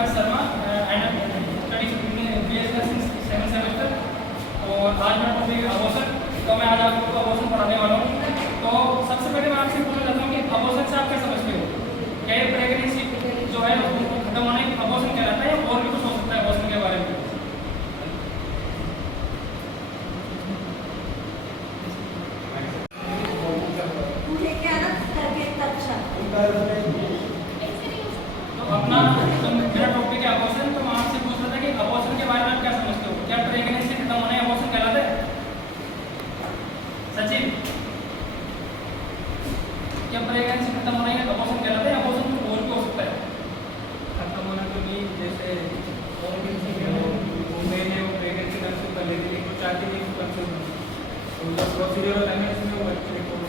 Harsh Sharma and study BS nursing 7th semester. और आज मेरा टॉपिक अबॉर्शन। तो मैं आज आपको अबॉर्शन पढ़ाने वाला हूँ। तो सबसे पहले मैं आपसे पूछना चाहता हूँ कि अबॉर्शन से आप क्या समझते हो? क्या ये प्रेगनेंसी जो है उसको खत्म होने अबॉर्शन कहलाता है, और भी कुछ हो सकता है अबॉर्शन के बारे में? तो अपना मेरा टॉपिक है अबॉर्शन। तो मैं आपसे पूछ रहा था कि अबॉर्शन के बारे में आप क्या समझते हो? क्या प्रेगनेंसी खत्म होने अबॉर्शन कहलाता है? सचिन, क्या प्रेगनेंसी खत्म होने अबॉर्शन कहलाता है? अबॉर्शन तो और भी हो सकता है। खत्म होना तो नहीं, जैसे और किसी के वो मैंने वो प्रेगनेंसी कंसीव कर लेती है, कुछ चाहती नहीं कंसीव तो उसका प्रोसीजर होता है इसमें वो बच्चे को भी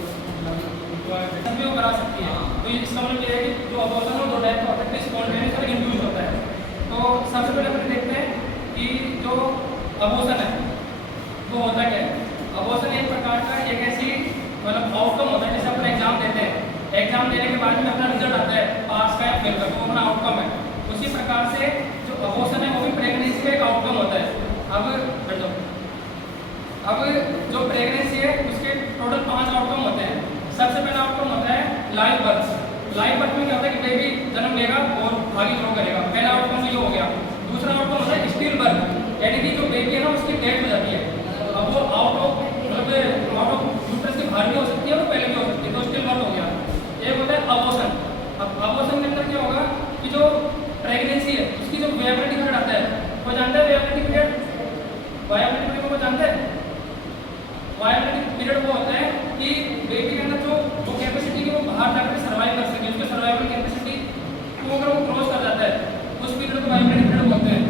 वो करा सकती है। तो इसका मतलब ये है कि जो अबॉर्शन है दो टाइप का होता है, स्पॉन्टेनियस और इंड्यूस्ड होता है। तो सबसे पहले अपन देखते हैं कि जो अबॉर्शन है वो होता क्या है। अबॉर्शन एक प्रकार का एक ऐसी मतलब आउटकम होता है। जैसे अपन एग्जाम देते हैं, एग्जाम देने के बाद में अपना रिजल्ट आता है पास का या फेल का, तो अपना आउटकम है। उसी प्रकार से जो अबॉर्शन है वो भी प्रेगनेंसी का एक आउटकम होता है। अब जो प्रेगनेंसी है उसके टोटल 5 आउटकम होते हैं। सबसे पहला आउटकम होता है लाइव बर्थ। लाइव बर्थ में क्या होता है कि बेबी जन्म लेगा और आगे ग्रो करेगा। पहला आउटकम ये हो गया। दूसरा आउटकम होता है स्टिल बर्थ, यानी कि जो बेबी है ना उसकी डेथ हो जाती है। अब वो आउट ऑफ यूट्रस के बाहर भी हो सकती है और पहले भी हो सकती है, तो स्टिल बर्थ हो गया। एक होता है अबॉर्शन। अब अबॉर्शन के अंदर क्या होगा कि जो प्रेगनेंसी है उसकी जो वायबिलिटी पीरियड आता है, वो जानते हैं वायबिलिटी पीरियड? वायबिलिटी पीरियड को जानते हैं? वायबिलिटी पीरियड वो होता है कि बेबी के अंदर जो कैपेसिटी है वो बाहर जाकर सर्वाइव कर सके, उसके सर्वाइवल कैपेसिटी को अगर वो क्रॉस कर जाता है उस पीरियड को वायबिलिटी पीरियड बोलते हैं।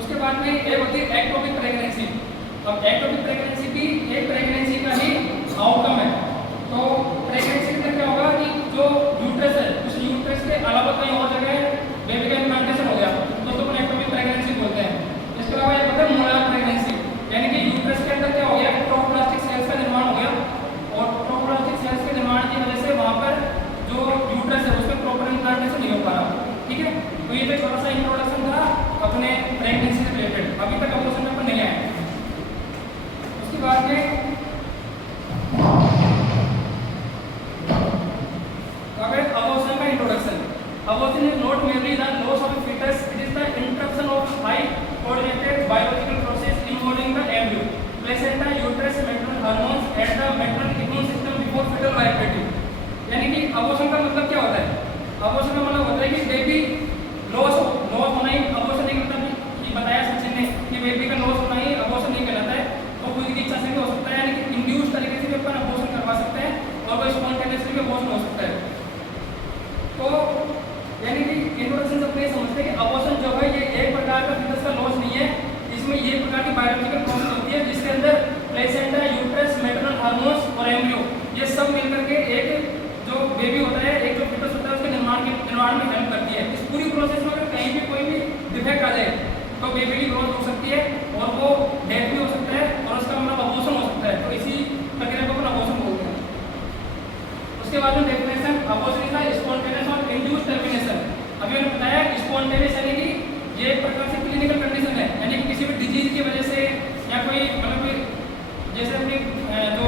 उसके बाद में एक होती है एक्टोपिक प्रेगनेंसी। अब एक्टोपिक प्रेगनेंसी भी एक प्रेगनेंसी का ही आउटकम है। तो प्रेगनेंसी के अंदर क्या होगा कि जो यूट्रस है उस यूट्रस के अलावा कहीं और जगह बेबी का इम्प्लांटेशन हो गया, तो उसको अपन एक्टोपिक प्रेगनेंसी बोलते हैं। इसके अलावा एक होता है मोलार प्रेगनेंसी, यानी कि यूट्रस के अंदर क्या हो गया, प्रोप्लास्टिक सेल्स का निर्माण हो गया, और प्रोप्लास्टिक सेल्स के निर्माण की वजह से वहां पर जो यूट्रस है उसमें प्रॉपर इम्प्लांटेशन नहीं हो पा रहा। ठीक है, तो ये तो छोटा सा इंट्रोडक्शन था अपने प्रेगनेंसी से रिलेटेड। अभी तक अबॉर्शन में अपन नहीं आए। उसके बाद में अबॉर्शन का introduction. Abortion is not mainly the loss of fetus, it is the interruption of high coordinated biological process involving the embryo, placenta, uterus, maternal hormones and the maternal immune system before fetal viability। यानी कि abortion का मतलब क्या होता है? Abortion का मतलब होता है कि बेबी लॉस होना ही अबॉर्शन नहीं मतलब कि बताया सचिन ने कि बेबी का लॉस होना ही अबॉर्शन नहीं कहलाता है। तो खुद की इच्छा से भी हो सकता है, यानी कि इंड्यूस तरीके से भी अपन अबॉर्शन करवा सकते हैं, और कोई स्पॉन्टेनियसली भी अबॉर्शन हो सकता है। तो यानी कि इंट्रोडक्शन से अपने समझते हैं कि अबॉर्शन जो है ये एक प्रकार का fetus का लॉस नहीं है। इसमें ये प्रकार की बायोलॉजिकल प्रोसेस होती है जिसके अंदर प्लेसेंटा, यूट्रस, मैटरनल हार्मोन्स और एम्ब्रियो ये सब मिलकर के एक जो बेबी होता है, एक जो fetus होता है उसके निर्माण में हेल्प करती है। इस पूरी प्रोसेस में अगर कहीं भी कोई भी डिफेक्ट आ जाए तो बेबी की ग्रोथ हो सकती है और वो डेथ भी हो सकता है, और उसका मतलब अबॉर्शन हो सकता है। तो इसी प्रक्रिया को अपन अबॉर्शन बोलते हैं। उसके बाद में definition, abortion is the spontaneous और इंड्यूस्ड टर्मिनेशन। अभी मैंने बताया स्पॉन्टेनियस यानी कि ये एक प्रकार से क्लिनिकल कंडीशन है, यानी कि किसी भी डिजीज की वजह से या कोई मतलब जैसे अपनी जो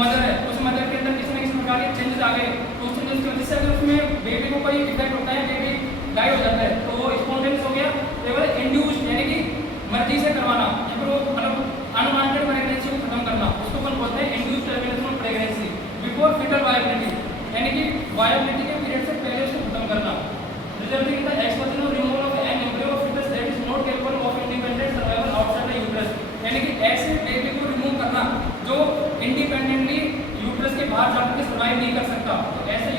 मदर है उस मदर के अंदर किसी न किसी प्रकार के चेंजेस आ गए, तो उस चेंजेस की वजह से अगर उसमें बेबी को कोई इफेक्ट होता है, बेबी डाई हो जाता है, तो वो स्पॉन्टेनियस हो गया। तो इंड्यूस्ड यानी कि मर्जी से करवाना या फिर वो मतलब अनवांटेड प्रेगनेंसी को खत्म करना, उसको अपन बोलते हैं induced termination of pregnancy before fetal viability, यानी कि वायबिलिटी के पीरियड से पहले उसको खत्म करना। रिजल्टिंग इन द एक्सपर्शन और removal of an embryo of fetus that is not capable of independent survival outside the uterus, यानी कि ऐसे बेबी को रिमूव करना जो इंडिपेंडेंटली यूट्रस के बाहर जाकर के सर्वाइव नहीं कर सकता। तो ऐसे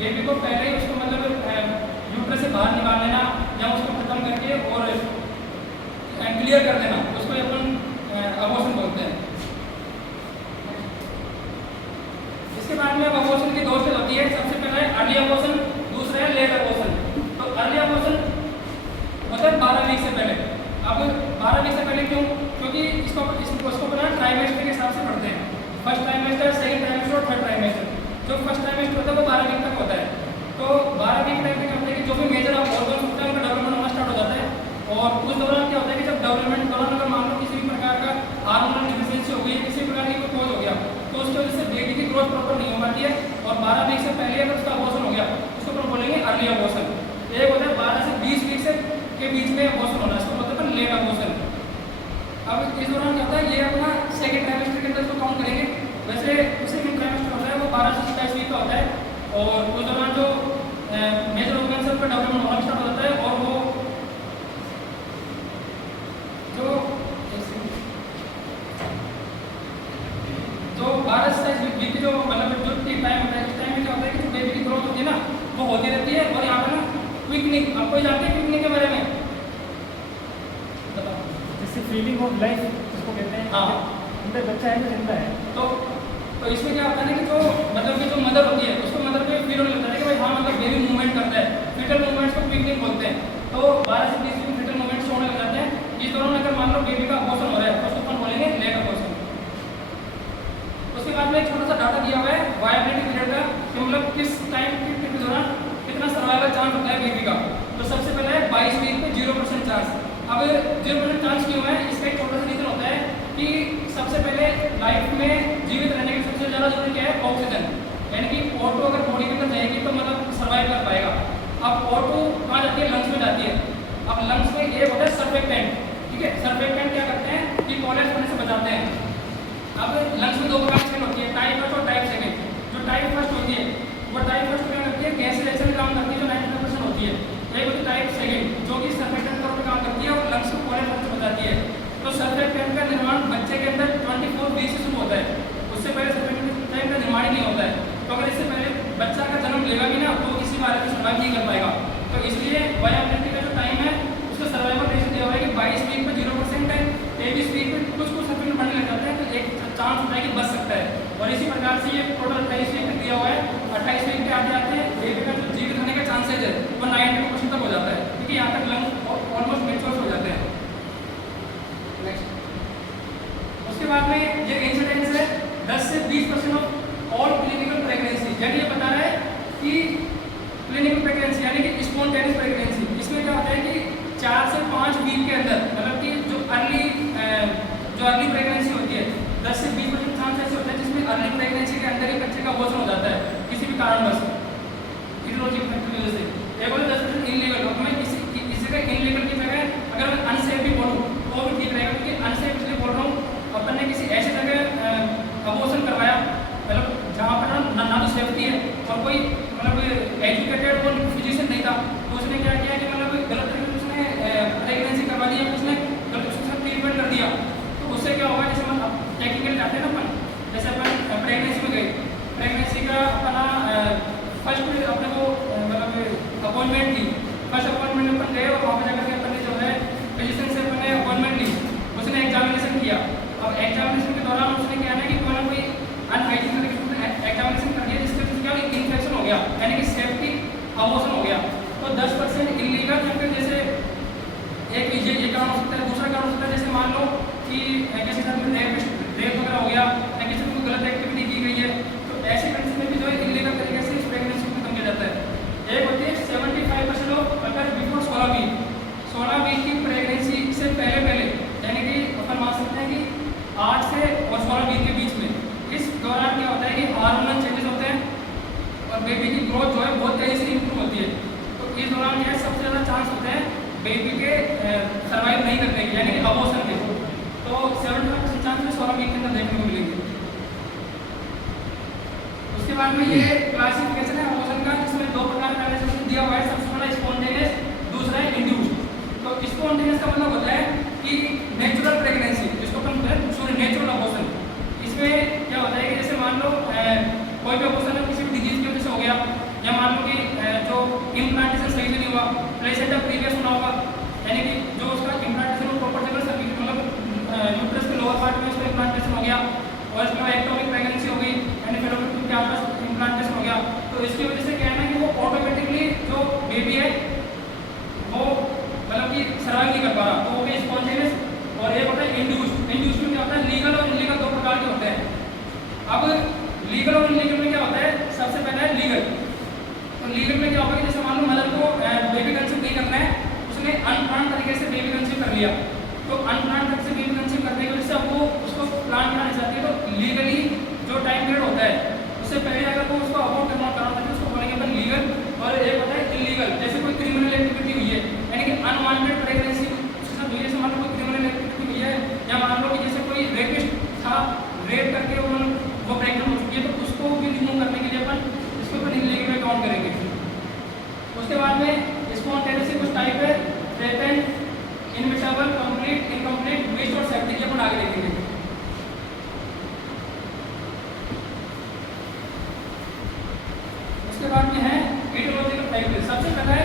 बेबी को पहले ही उसको मतलब यूट्रस से बाहर निकाल लेना या उसको खत्म करके और क्लियर कर देना, उसको अपन अबॉर्शन बोलते हैं। इसके बाद में अब अबॉर्शन की 2 स्टेज होती है। सबसे पहला है अर्ली अबॉर्शन, दूसरा है लेट अबॉर्शन। तो अर्ली अबॉर्शन मतलब 12 वीक से पहले। अब 12 वीक से पहले क्यों? क्योंकि इसको अपना ट्राइमेस्टर के हिसाब से पढ़ते हैं। फर्स्ट ट्राइमेस्टर, सेकंड ट्राइमेस्टर और थर्ड ट्राइमेस्टर। जो फर्स्ट ट्राइमेस्टर होता है वो 12 वीक तक होता है। तो 12 वीक तक क्या होता है कि जो भी मेजर ऑर्गन्स होते हैं उनका डेवलपमेंट और उस दौरान क्या होता है कि जब डेवलपमेंट के दौरान अगर मान लो किसी भी प्रकार का हार्मोनल डिफिशिएंसी हो गई, किसी प्रकार की कोई कॉज हो गया, तो उसकी वजह से बेबी की ग्रोथ प्रॉपर नहीं हो पाती है, और 12 वीक से पहले अगर उसका अबॉर्शन हो गया उसको अपन बोलेंगे अर्ली अबॉर्शन। एक होता है 12 से 20 वीक से के बीच में अबॉर्शन होना, इसको मतलब है लेट अबॉर्शन। अब इस दौरान क्या होता है, ये अपना सेकेंड ट्राइमेस्टर के अंदर इसको काउंट करेंगे। वैसे सेकेंड ट्राइमेस्टर होता है वो 12 से 27 वीक का होता है, और उस दौरान जो मेजर ऑर्गन्स का डेवलपमेंट होना स्टार्ट हो जाता है, और वो जो 12 से 27 वीक की जो मतलब जो टाइम होता है, इस टाइम में क्या होता है कि जो बेबी की ग्रोथ होती है ना वो होती रहती है। और यहाँ पे ना क्विकनिंग, आप कोई जानते हैं क्विकनिंग के बारे में? जैसे फीलिंग ऑफ लाइफ इसको कहते हैं। हाँ, अंदर बच्चा है तो जिंदा है। तो इसमें क्या होता है ना कि जो मतलब कि जो मदर होती है उसको मदर पे फील होने लगता है कि भाई हाँ मतलब बेबी मूवमेंट करता है, फीटल मूवमेंट्स को क्विकनिंग बोलते हैं। तो 12 से 20 दिन फीटल मूवमेंट्स होने लग जाते हैं। इस दौरान अगर मान लो बेबी का अबॉर्शन हो रहा है तो उसको अपन बोलेंगे लेट अबॉर्शन। उसके बाद में एक छोटा सा डाटा दिया हुआ है वायबिलिटी पीरियड का, कि मतलब किस टाइम के दौरान कितना सर्वाइवल चांस होता है बेबी का। तो सबसे पहले है 22 वीक पे 0% चांस। अब 0% चांस क्यों है, इसका एक छोटा सा रीजन होता है कि सबसे पहले लाइफ में जीवित रहने के सबसे ज़्यादा जरूरी क्या है, ऑक्सीजन। यानी कि O2 अगर बॉडी के अंदर जाएगी तो मतलब सर्वाइव कर पाएगा। अब O2 कहाँ जाती है, लंग्स में जाती है। अब लंग्स में एक होता है सर्फेक्टेंट, ठीक है। सर्फेक्टेंट क्या करते हैं कि कोलैप्स होने से बचाते हैं। अब लंग्स में दो प्रकार की सेल होती है, टाइप फर्स्ट और टाइप सेकंड। जो टाइप फर्स्ट होती है वो टाइप फर्स्ट क्या करती है, गैसीलेशन काम करती है जो 99% होती है। एक होती है टाइप सेकंड जो कि सर्फेक्टेंट के तौर पर काम करती है और लंग्स को कोलैप्स होने से बचाती है। तो सर्फेक्टेंट का निर्माण बच्चे के अंदर 24 वीक से शुरू होता है, उससे पहले सर्फेक्टेंट का निर्माण ही नहीं होता है। तो अगर इससे पहले बच्चा का जन्म लेगा भी ना तो किसी बारे में सर्वाइव नहीं कर पाएगा। तो इसलिए वायबिलिटी का जो टाइम है उसका सर्वाइवल रेशियो दिया हुआ है कि 22 वीक पे 0% है, 23 वीक पे कुछ सर्फेक्टेंट बढ़ने लग जाता है तो एक चांस होता है कि बच सकता है। और इसी प्रकार से ये टोटल 28 वीक तक दिया हुआ है। 28 वीक पे आते आते बेबी का जो जीवित होने का चांसेज है वो 92% तक हो जाता है, क्योंकि यहाँ तक लंग ऑलमोस्ट मैच्योर हो जाते हैं। उसके बाद में ये इंसिडेंस है 10 से 20% ऑफ ऑल क्लिनिकल प्रेगनेंसी, यानी ये बता रहा है कि क्लिनिकल प्रेगनेंसी यानी कि स्पॉन्टेनियस प्रेगनेंसी, इसमें क्या होता है कि 4 से 5 वीक के अंदर मतलब कि जो अर्ली प्रेगनेंसी होती है 10 से 20% चांस ऐसे होता है जिसमें अर्ली प्रेगनेंसी के अंदर ही बच्चे का अबॉर्शन हो जाता है किसी भी कारणवश, इडियोलॉजिकल फैक्टर की वजह से। एक होता है 10% इनलीगल, और मैं किसी का इनलीगल की जगह अगर मैं अनसेफ भी बोलूँ तो भी ठीक रहेगा, क्योंकि अनसेफ इसलिए बोल रहा हूँ अपन ने किसी ऐसी जगह अबॉर्शन करवाया मतलब जहाँ पर ना तो सेफ्टी है और कोई मतलब एजुकेटेड वो फिजिशियन नहीं था, तो उसने क्या किया कि मतलब गलत तरीके से उसने प्रेगनेंसी करवा दी, उसने गलत उसके साथ ट्रीटमेंट कर दिया। तो उससे क्या होगा, जैसे हम टेक्निकल जाते हैं ना अपन, जैसे अपन प्रेगनेंसी में गए, प्रेगनेंसी का अपना फर्स्ट अपने को मतलब अपॉइंटमेंट ली, फर्स्ट अपॉइंटमेंट अपन गए और वहाँ पर जाकर के अपन ने जो है फिजिशियन से अपन ने अपॉइंटमेंट ली, उसने एग्जामिनेशन किया। अब एग्जामिनेशन के दौरान उसने क्या है कि कोई ना कोई अनहाइजीन एग्जामिनेशन कर दिया जिसके क्या इन्फेक्शन हो गया, यानी कि सेफ्टी अबॉर्शन हो गया। तो 10% इलीगल, या फिर जैसे एक ये कारण हो सकता है। दूसरा कारण हो सकता है जैसे मान लो कि किसी के साथ में रेप वगैरह हो गया या किसी को गलत एक्टिविटी की गई है, तो ऐसी कंडीशन में भी जो है इलीगल तरीके से इस प्रेगनेंसी को खत्म किया जाता है। एक होती है 75% ऑफ अगर बिफोर 16 वीक की प्रेगनेंसी से पहले यानी कि अपन मान सकते हैं कि 8 से और 16 वीक के बीच में, इस दौरान क्या होता है कि हार्मोनल चेंजेस होते हैं और बेबी की ग्रोथ जो है बहुत तेजी से इंप्रूव होती है। तो इस दौरान क्या है सबसे ज़्यादा चांस होते हैं बेबी के सर्वाइव नहीं करने के, यानी कि अबॉर्शन के। तो 75% चांस में 16 वीक के अंदर देखने को मिलेंगे। उसके बाद में ये क्लासिफिकेशन है अबॉर्शन का, जिसमें दो प्रकार का क्लासिफिकेशन दिया हुआ है। सबसे पहला स्पॉन्टेनियस, दूसरा है इंड्यूस्ड। तो स्पॉन्टेनियस का मतलब होता है कि नेचुरल प्रेगनेंसी, जिसको अपन नेचुरल अबॉर्शन। इसमें क्या होता है कि जैसे मान लो कोई भी अबॉर्शन किसी भी डिजीज की वजह से हो गया, या मान लो कि जो इम्प्लांटेशन सही से नहीं हुआ, प्लेसेंटा प्रीवियस होना होगा, यानी कि जो उसका इम्प्लांटेशन प्रॉपर जगह से मतलब यूट्रस के लोअर पार्ट में उसका इम्प्लांटेशन हो गया, और इसके बाद एक्टोमिक प्रेगनेंसी हो गई, यानी फेलोपियन ट्यूब के आसपास इम्प्लांटेशन हो गया। तो इसकी वजह से क्या है ना कि वो ऑटोमेटिकली जो बेबी है वो मतलब कि सर्वाइव नहीं कर पा रहा, तो वो भी स्पॉन्टेनियस। और एक होता है इंड्यूस्ड। इंड्यूस्ड में क्या होता है, लीगल और इलीगल दो प्रकार के होते हैं। अब लीगल और इलीगल में क्या होता है, सबसे पहला है लीगल। तो लीगल में क्या होगा कि जैसे मान लो मदर को बेबी कंसीव नहीं करना है, उसने अनप्लान्ड तरीके से बेबी लिया तो अनप्लान ड्रग से बेबी कंसीव करने की वजह से अब वो उसको प्लान बनाना चाहती है तो लीगली जो टाइम पीरियड होता है उससे पहले अगर वो उसको अबॉर्ट करना चाहते हैं उसको बोलेंगे अपन लीगल, और एक होता है इलीगल। जैसे कोई क्रिमिनल एक्टिविटी हुई है यानी कि अनवांटेड प्रेगनेंसी उसके साथ हुई है, जैसे मान लो कोई क्रिमिनल एक्टिविटी हुई है या मान लो कि जैसे कोई रेपिस्ट था, रेप करके वो प्रेग्नेंट हो चुकी है तो उसको भी रिमूव करने के लिए अपन इसको अपन इलीगल में काउंट करेंगे। उसके बाद में स्पॉन्टेनियस कुछ टाइप है, threatened, inevitable, complete, incomplete, wished और सेप्टिक, अपन आगे देखेंगे। उसके बाद में है ईटियोलॉजिकल फैक्टर। सबसे पहला है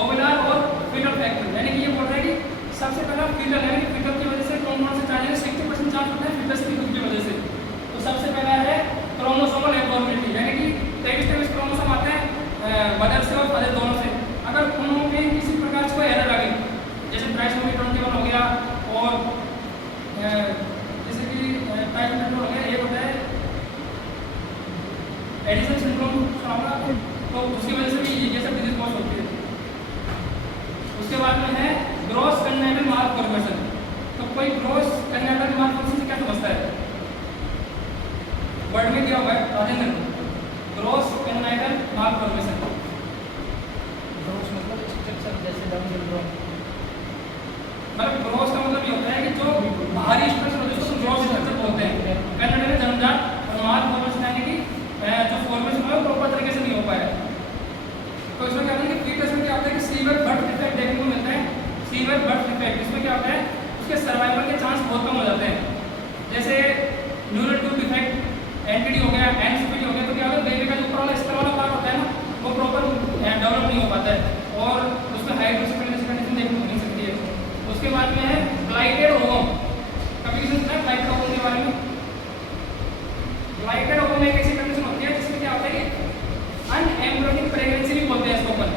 ओवुलर और फीटल फैक्टर, यानी कि ये बोल रहा है कि सबसे पहला फीटल है कि फीटल की वजह से कौन कौन से चांसेस 60% चांस होता है फीटस की खुद की वजह से। तो सबसे पहला है क्रोमोसोमल एबनॉर्मलिटी, यानी कि 23 क्रोमोसोम आते हैं मदर से और फादर दोनों से, अगर उनमें किसी प्रकार से कोई एरर आ गई जैसे ट्राइसोमी 21 हो गया और जैसे कि ट्राइसोमी हो गया, एक होता है एडिसन सिंड्रोम सुना होगा, तो उसकी वजह से भी ये सब डिजीज कॉज होती है। उसके बाद में है ग्रॉस कंजेनिटल मालफॉर्मेशन। तो कोई ग्रॉस कंजेनिटल मालफॉर्मेशन से क्या समझता है? वर्ड में दिया हुआ है Rajendra, gross congenital malformation. Gross मतलब स्ट्रक्चर जैसे डाउन सिंड्रोम, मतलब ग्रॉस का मतलब ये होता है कि जो बाहरी स्ट्रक्चर होता है उसको ग्रॉस स्ट्रक्चर बोलते हैं। कंजेनिटल जन्मजात और मालफॉर्मेशन यानी कि जो फॉर्मेशन है प्रॉपर तरीके से नहीं हो पाया। तो इसमें क्या होता है कि फीटस में क्या होता है कि सीवियर बर्थ डिफेक्ट देखने को मिलता है। सीवियर बर्थ डिफेक्ट इसमें क्या होता है उसके सर्वाइवल के चांस बहुत कम हो जाते हैं। जैसे न्यूरल ट्यूब डिफेक्ट, एनटीडी हो गया, एनसीपीडी हो गया, तो क्या होता है बेबी का जो ऊपर वाला स्तर वाला पार्ट होता है ना वो प्रॉपर डेवलप नहीं हो पाता है और उसमें हाइड्रोसिस कंडीशन देखने को मिल सकती है। उसके बाद में है ब्लाइटेड ओवम। कभी किसी ने सुना है ब्लाइटेड ओवम के बारे में? ब्लाइटेड ओवम एक ऐसी कंडीशन होती है जिसमें क्या होता है कि अनएम्ब्रियोनिक प्रेगनेंसी भी बोलते हैं इसको अपन,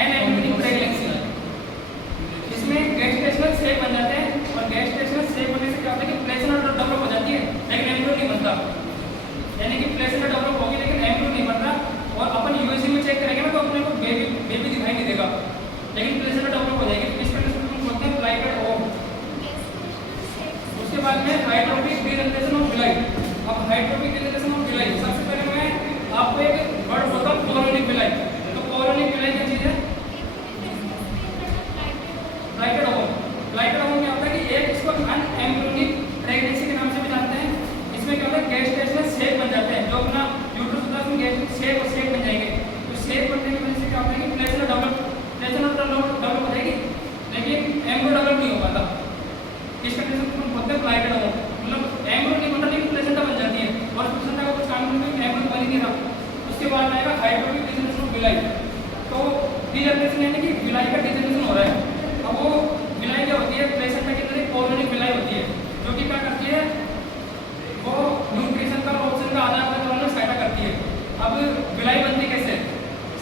अनएम्ब्रियोनिक प्रेगनेंसी। इसमें गेस्टेशनल सेक बन जाते हैं और गेस्टेशनल सेक बनने से क्या होता है कि प्लेसेंटा डेवलप हो जाती है लेकिन एम्ब्रियो नहीं बनता, यानी कि प्लेसेंटा डेवलप होगी लेकिन एम्ब्रियो नहीं बनता। और अपन यूएसजी में चेक करेंगे ना तो अपने को बेबी दिखाई नहीं देगा लेकिन प्लेसेंटा डेवलप हो जाएगी। इस कंडीशन को बोलते हैं ब्लाइटेड ओवम। उसके बाद में हाइड्रोपिक डीजनरेशन ऑफ विलाई। अब हाइड्रोपिक डीजनरेशन ऑफ विलाई, सबसे पहले मैं आपको एक वर्ड बोलता हूँ कोलोनिक विलाई। तो कोलोनिक विलाई क्या चीज़ है? ब्लाइटेड ओवम। ब्लाइटेड ओवम क्या होता है कि एक इसको अनएम्ब्रियोनिक प्रेगनेंसी के नाम से भी जानते हैं। इसमें क्या होता है गेस्टेशनल सेक बन जाते हैं, जो अपना यूट्यूब होता है उसमें गेस्टेशनल सेक और सेक बन जाएंगे। तो सेक बनने की वजह से क्या होता है कि प्लेसेंटा डेवलप हो जाएगी लेकिन एम्ब्रियो डेवलप नहीं हो पाता। इस कंडीशन को बोलते हैं ब्लाइटेड ओवम, मतलब एम्ब्रियो नहीं बनता लेकिन प्लेसेंटा बन जाती है और प्लेसेंटा का कुछ काम नहीं है, एम्ब्रियो बन ही नहीं रहा। उसके बाद आएगा हाइड्रोपिक डीजनरेशन ऑफ विलाई। तो डीजनरेशन यानी कि विलाई का डीजनरेशन हो रहा है। अब वो विलाई क्या होती है? प्लेसेंटा के अंदर एक कोलोनिक विलाई होती है जो कि क्या करती है वो न्यूट्रिशन का ऑक्सीजन का आदान प्रदान में सहायता करती है। अब विलाई बनती कैसे?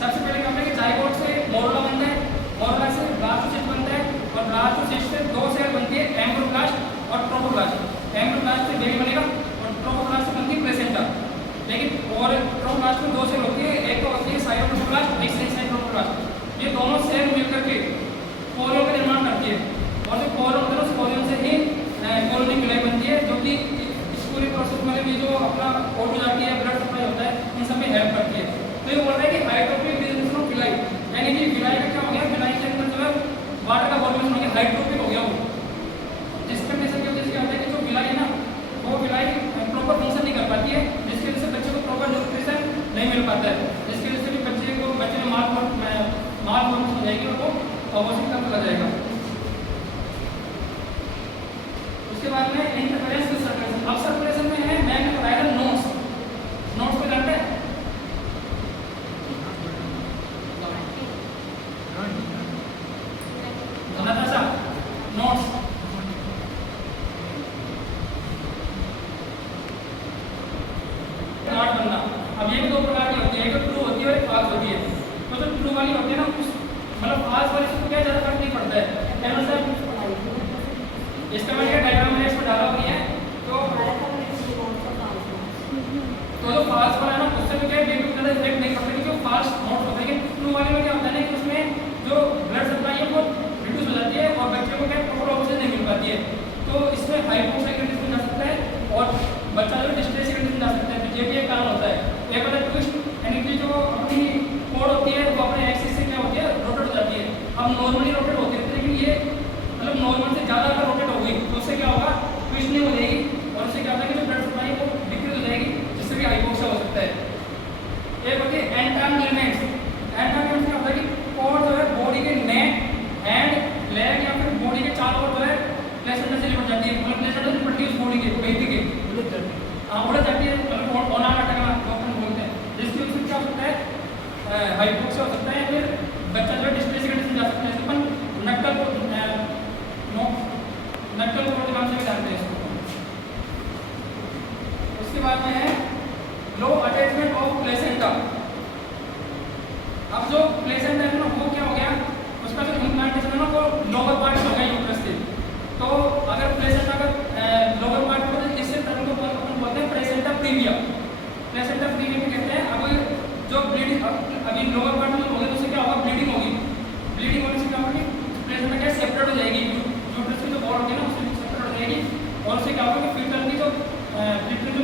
सबसे पहले क्या होता है कि जाइगोट से मोरुला बनता है, मोरुला से ब्लास्टोसिस्ट बनता है और ब्लास्टोसिस्ट से दो सेल बनती है एम्ब्रोब्लास्ट और ट्रोफोब्लास्ट। एम्ब्रोब्लास्ट से बेबी बनेगा और ट्रोफोब्लास्ट से बनती है प्लेसेंटा। लेकिन और ट्रोफोब्लास्ट में दो सेल होती है, एक तो होती है साइटोप्लास्ट, एक साइटोप्लास्ट। ये दोनों सेल मिलकर के कोरियन का निर्माण करती है और जो कोरियन होता है उस कोरियन से ही कोलोनिक विलाई बनती है जो कि इस पूरे प्रोसेस में भी जो अपना ओट हो जाती है, ब्लड सप्लाई होता है, इन सब में हेल्प करती है। तो ये बोल रहा है कि हाइड्रोपिक डीजनरेशन ऑफ विलाई, यानी कि विलाई का क्या हो गया? विलाई के अंदर जो है वाटर का फॉर्मेशन हो गया, हाइड्रोपिक हो गया वो। जिस कंडीशन की वजह से क्या होता है कि जो विलाई है ना वो विलाई प्रॉपर फंक्शन नहीं कर पाती है, जिसकी वजह से बच्चे को प्रॉपर न्यूट्रिशन नहीं मिल पाता है, जिसकी वजह से भी बच्चे में मालफॉर्मेशन हो जाएगी और वो अबॉर्शन का चला जाएगा। उसके बाद में इंटरफेरेंस विद सर्कुलेशन। अब सर्कुलेशन में है मैग्नेटोवायरल नोड्स। नोड्स को जानते हैं? नताशा, नोड्स नॉट बनना। अब ये भी दो प्रकार की होती है, एक ट्रू होती है और एक फॉल्स होती है। तो जो ट्रू वाली होती है ना उस मतलब फॉल्स वाले से क्या ज़्यादा फर्क नहीं पड़ता है। इसका मैंने डायग्राम मैंने इसमें डाला हुआ है। तो जो फॉल्स वाला है ना उससे भी क्या बेबी को ज़्यादा इफेक्ट नहीं पड़ता क्योंकि फॉल्स नोट होता है। लेकिन ट्रू वाले में क्या होता है ना कि उसमें जो ब्लड सप्लाई है वो रिड्यूस हो जाती है और बच्चे को क्या प्रॉपर अब नॉर्मली रोटेट होते थे, लेकिन ये मतलब नॉर्मल से ज़्यादा अगर रोटेट हो गई तो उससे क्या होगा, ट्विस्ट नहीं हो जाएगी और उससे क्या होता है कि जो ब्लड सप्लाई है वो डिक्रीज हो जाएगी, जिससे भी हाइपोक्सिया हो सकता है। एक होती है एंटामिलिमेंट्स। एंटामिलिमेंट्स क्या होता है कि कोड जो है बॉडी के नेक, हैंड, लेग या फिर बॉडी के चारों ओर जो है प्लेसेंटा से लिपट जाती है, मतलब प्लेसेंटा से लिपटती है उस बॉडी के बेबी के, उड़ जाती है, मतलब ओना लटकना डॉक्टर बोलते हैं, जिसकी वजह से क्या हो सकता है, हाइपोक्सिया हो सकता है, फिर बच्चा जो है डिस्प्लेसिया कंडीशन जा सकता है। इसको अपन नक्कल कोड नाम से भी जानते हैं इसको। उसके बाद में है लो अटैचमेंट ऑफ प्लेसेंटा। अब जो प्लेसेंटा है ना वो क्या हो गया, उसका जो इम्प्लांटेशन है ना वो लोअर पार्ट में हो गया यूट्रस से। तो अगर प्लेसेंटा अगर लोअर पार्ट में तो इससे तरह को अपन बोलते हैं प्लेसेंटा प्रीविया। प्लेसेंटा प्रीविया कहते हैं। अब जो ब्लीडिंग अभी लोअर पार्ट में हो गया तो उससे क्या होगा, ब्लीडिंग होगी। ब्लीडिंग होने से क्या होगी, प्लेसेंटा क्या सेपरेट हो जाएगी, यूट्रस की जो वॉल होगी ना उससे सेपरेट हो जाएगी और उससे क्या होगा कि फीटल की जो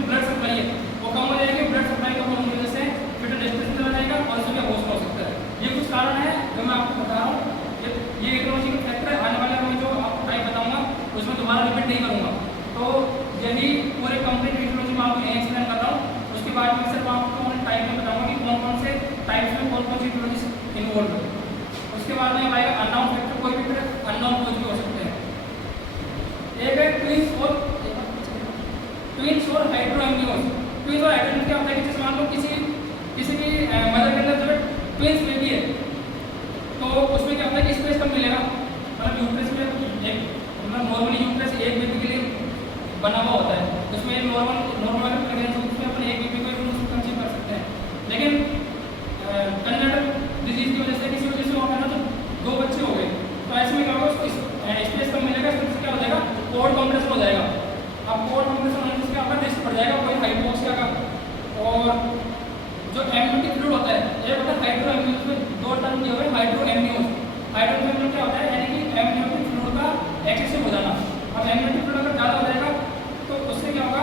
ब्लड सप्लाई है वो कम हो जाएगी। ब्लड सप्लाई कम होने की वजह से फीटल डिस्ट्रेस चला जाएगा और उससे क्या होस्ट हो सकता है। ये कुछ कारण है जो मैं आपको बता रहा हूँ। ये इकोलॉजिकल फैक्टर है, आने वाले में जो आपको टाइप बताऊंगा उसमें दोबारा रिपीट नहीं करूंगा। तो यही पूरे कंप्लीट इकोलॉजी में आपको एक्सप्लेन कर रहा हूँ। उसके बाद में सिर्फ आपको टाइप में बताऊंगा कि कौन कौन से टाइप्स में कौन कौन सी इकोलॉजी इन्वॉल्व है। उसके बाद में आएगा अननोन फैक्टर, कोई भी अननोन कोज भी हो सकते हैं। एक है ट्विंस और हाइड्रोएम्नियोस। ट्विंस और हाइड्रोएम्नियोस क्या होता है कि जैसे मान लो किसी की मदर के अंदर जो है ट्विंस बेबी है तो उसमें क्या होता है कि स्पेस कम मिलेगा, मतलब यूट्रस में एक मतलब नॉर्मली यूट्रस एक बेबी के लिए बना हुआ होता है, उसमें नॉर्मल प्रेगनेंसी उसमें अपन एक बेबी को कंसीव कर सकते हैं। लेकिन कंजेनिटल डिजीज की वजह से किसी वजह से वहाँ ना तो 2 बच्चे हो गए तो ऐसे में क्या होगा, उसको स्पेस कम मिलेगा, इससे क्या हो जाएगा, कोड कॉम्प्रेशन हो जाएगा। अब कोड कॉम्प्रेशन होने से क्या होगा, रिस्क बढ़ जाएगा कोई हाइपोक्सिया का। और जो एम्नियोटिक फ्लूइड होता है, एक होता है हाइड्रोएम्नियोस, में 2 टर्म दिए हुए हैं हाइड्रोएम्नियोस। हाइड्रोएम्नियोस क्या होता है, यानी कि एम्नियोटिक फ्लूइड का एक्सेसिव हो जाना। अब एम्नियोटिक फ्लूइड अगर ज़्यादा हो जाएगा तो उससे क्या होगा,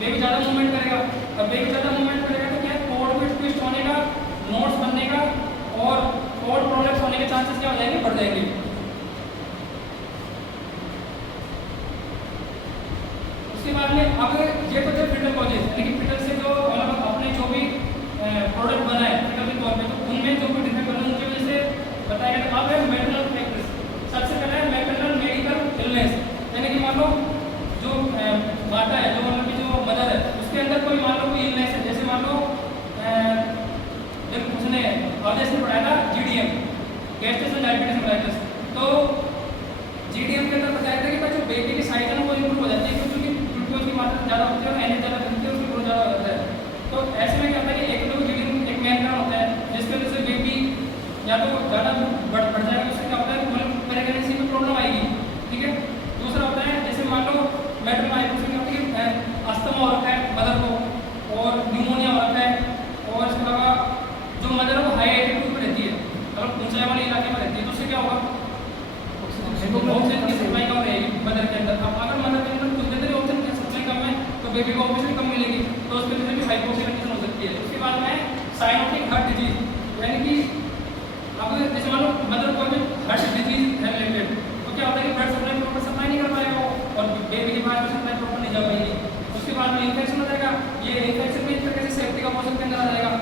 बेबी ज़्यादा मूवमेंट करेगा। अब बेबी ज़्यादा मूवमेंट करेगा तो क्या है, कोड में ट्विस्ट होने का, नोट्स बनने का और कोड प्रोडक्ट्स होने के चांसेस क्या हो जाएंगे, बढ़ जाएंगे। उसके बाद में अब ये तो थे फिटल कॉजेज, यानी कि फिटल से जो मतलब अपने जो भी प्रोडक्ट बना है फिटल के तौर पे, तो उनमें जो भी डिफेक्ट बना उनकी वजह से बताया गया। अब है मैटरनल फैक्टर्स। सबसे पहले है मैटरनल मेडिकल इलनेस, यानी कि मान लो जो माता है, जो मतलब की जो मदर है, उसके अंदर कोई मान लो कोई इलनेस है, जैसे मान लो जब उसने ऑर्जेस में पढ़ाया था GDM, गैस्ट्रेशन डायबिटीज मेलाइटिस, तो GDM के अंदर बताया था कि जो बेबी की साइज है ना वो इंप्रूव हो जाती है, क्योंकि ग्लूकोज की मात्रा ज़्यादा होती है और एनर्जी ज़्यादा बनती है, उसमें ग्रोथ ज़्यादा हो जाता है। तो ऐसे में क्या होता है कि एक तो GDM एक मेन कारण होता है जिसकी वजह से बेबी या तो ज़्यादा बढ़ जाएगा, उससे क्या होता है मतलब प्रेगनेंसी में प्रॉब्लम आएगी। ठीक है। दूसरा होता है जैसे मान लो मैटरनल हाइपोक्सिया होती है, अस्थमा हो रखा है मदर को और न्यूमोनिया हो रखा है, और इसके अलावा जो मदर है वो हाई एल्टीट्यूड पर रहती है, मतलब ऊंचाई वाले इलाके में रहती है, तो उससे क्या होगा, ऑक्सीजन की सप्लाई कम रहेगी मदर के अंदर। अब अगर मदर के अंदर कुछ देर तक ऑक्सीजन की सप्लाई कम है तो बेबी को ऑक्सीजन कम मिलेगी, तो उसकी वजह से भी हाइपोक्सिया कंडीशन हो सकती है। उसके बाद में साइनोटिक हार्ट डिजीज, यानी कि अब जैसे मान लो मदर को भी हार्ट डिजीज है रिलेटेड, तो क्या होता है कि ब्लड सप्लाई प्रॉपर सप्लाई नहीं कर पाएगा और बेबी के पास सप्लाई प्रॉपर नहीं जा पाएगी। उसके बाद में इन्फेक्शन हो जाएगा, ये इन्फेक्शन भी इस तरह से सेफ्टी का पोषण के अंदर आ जाएगा।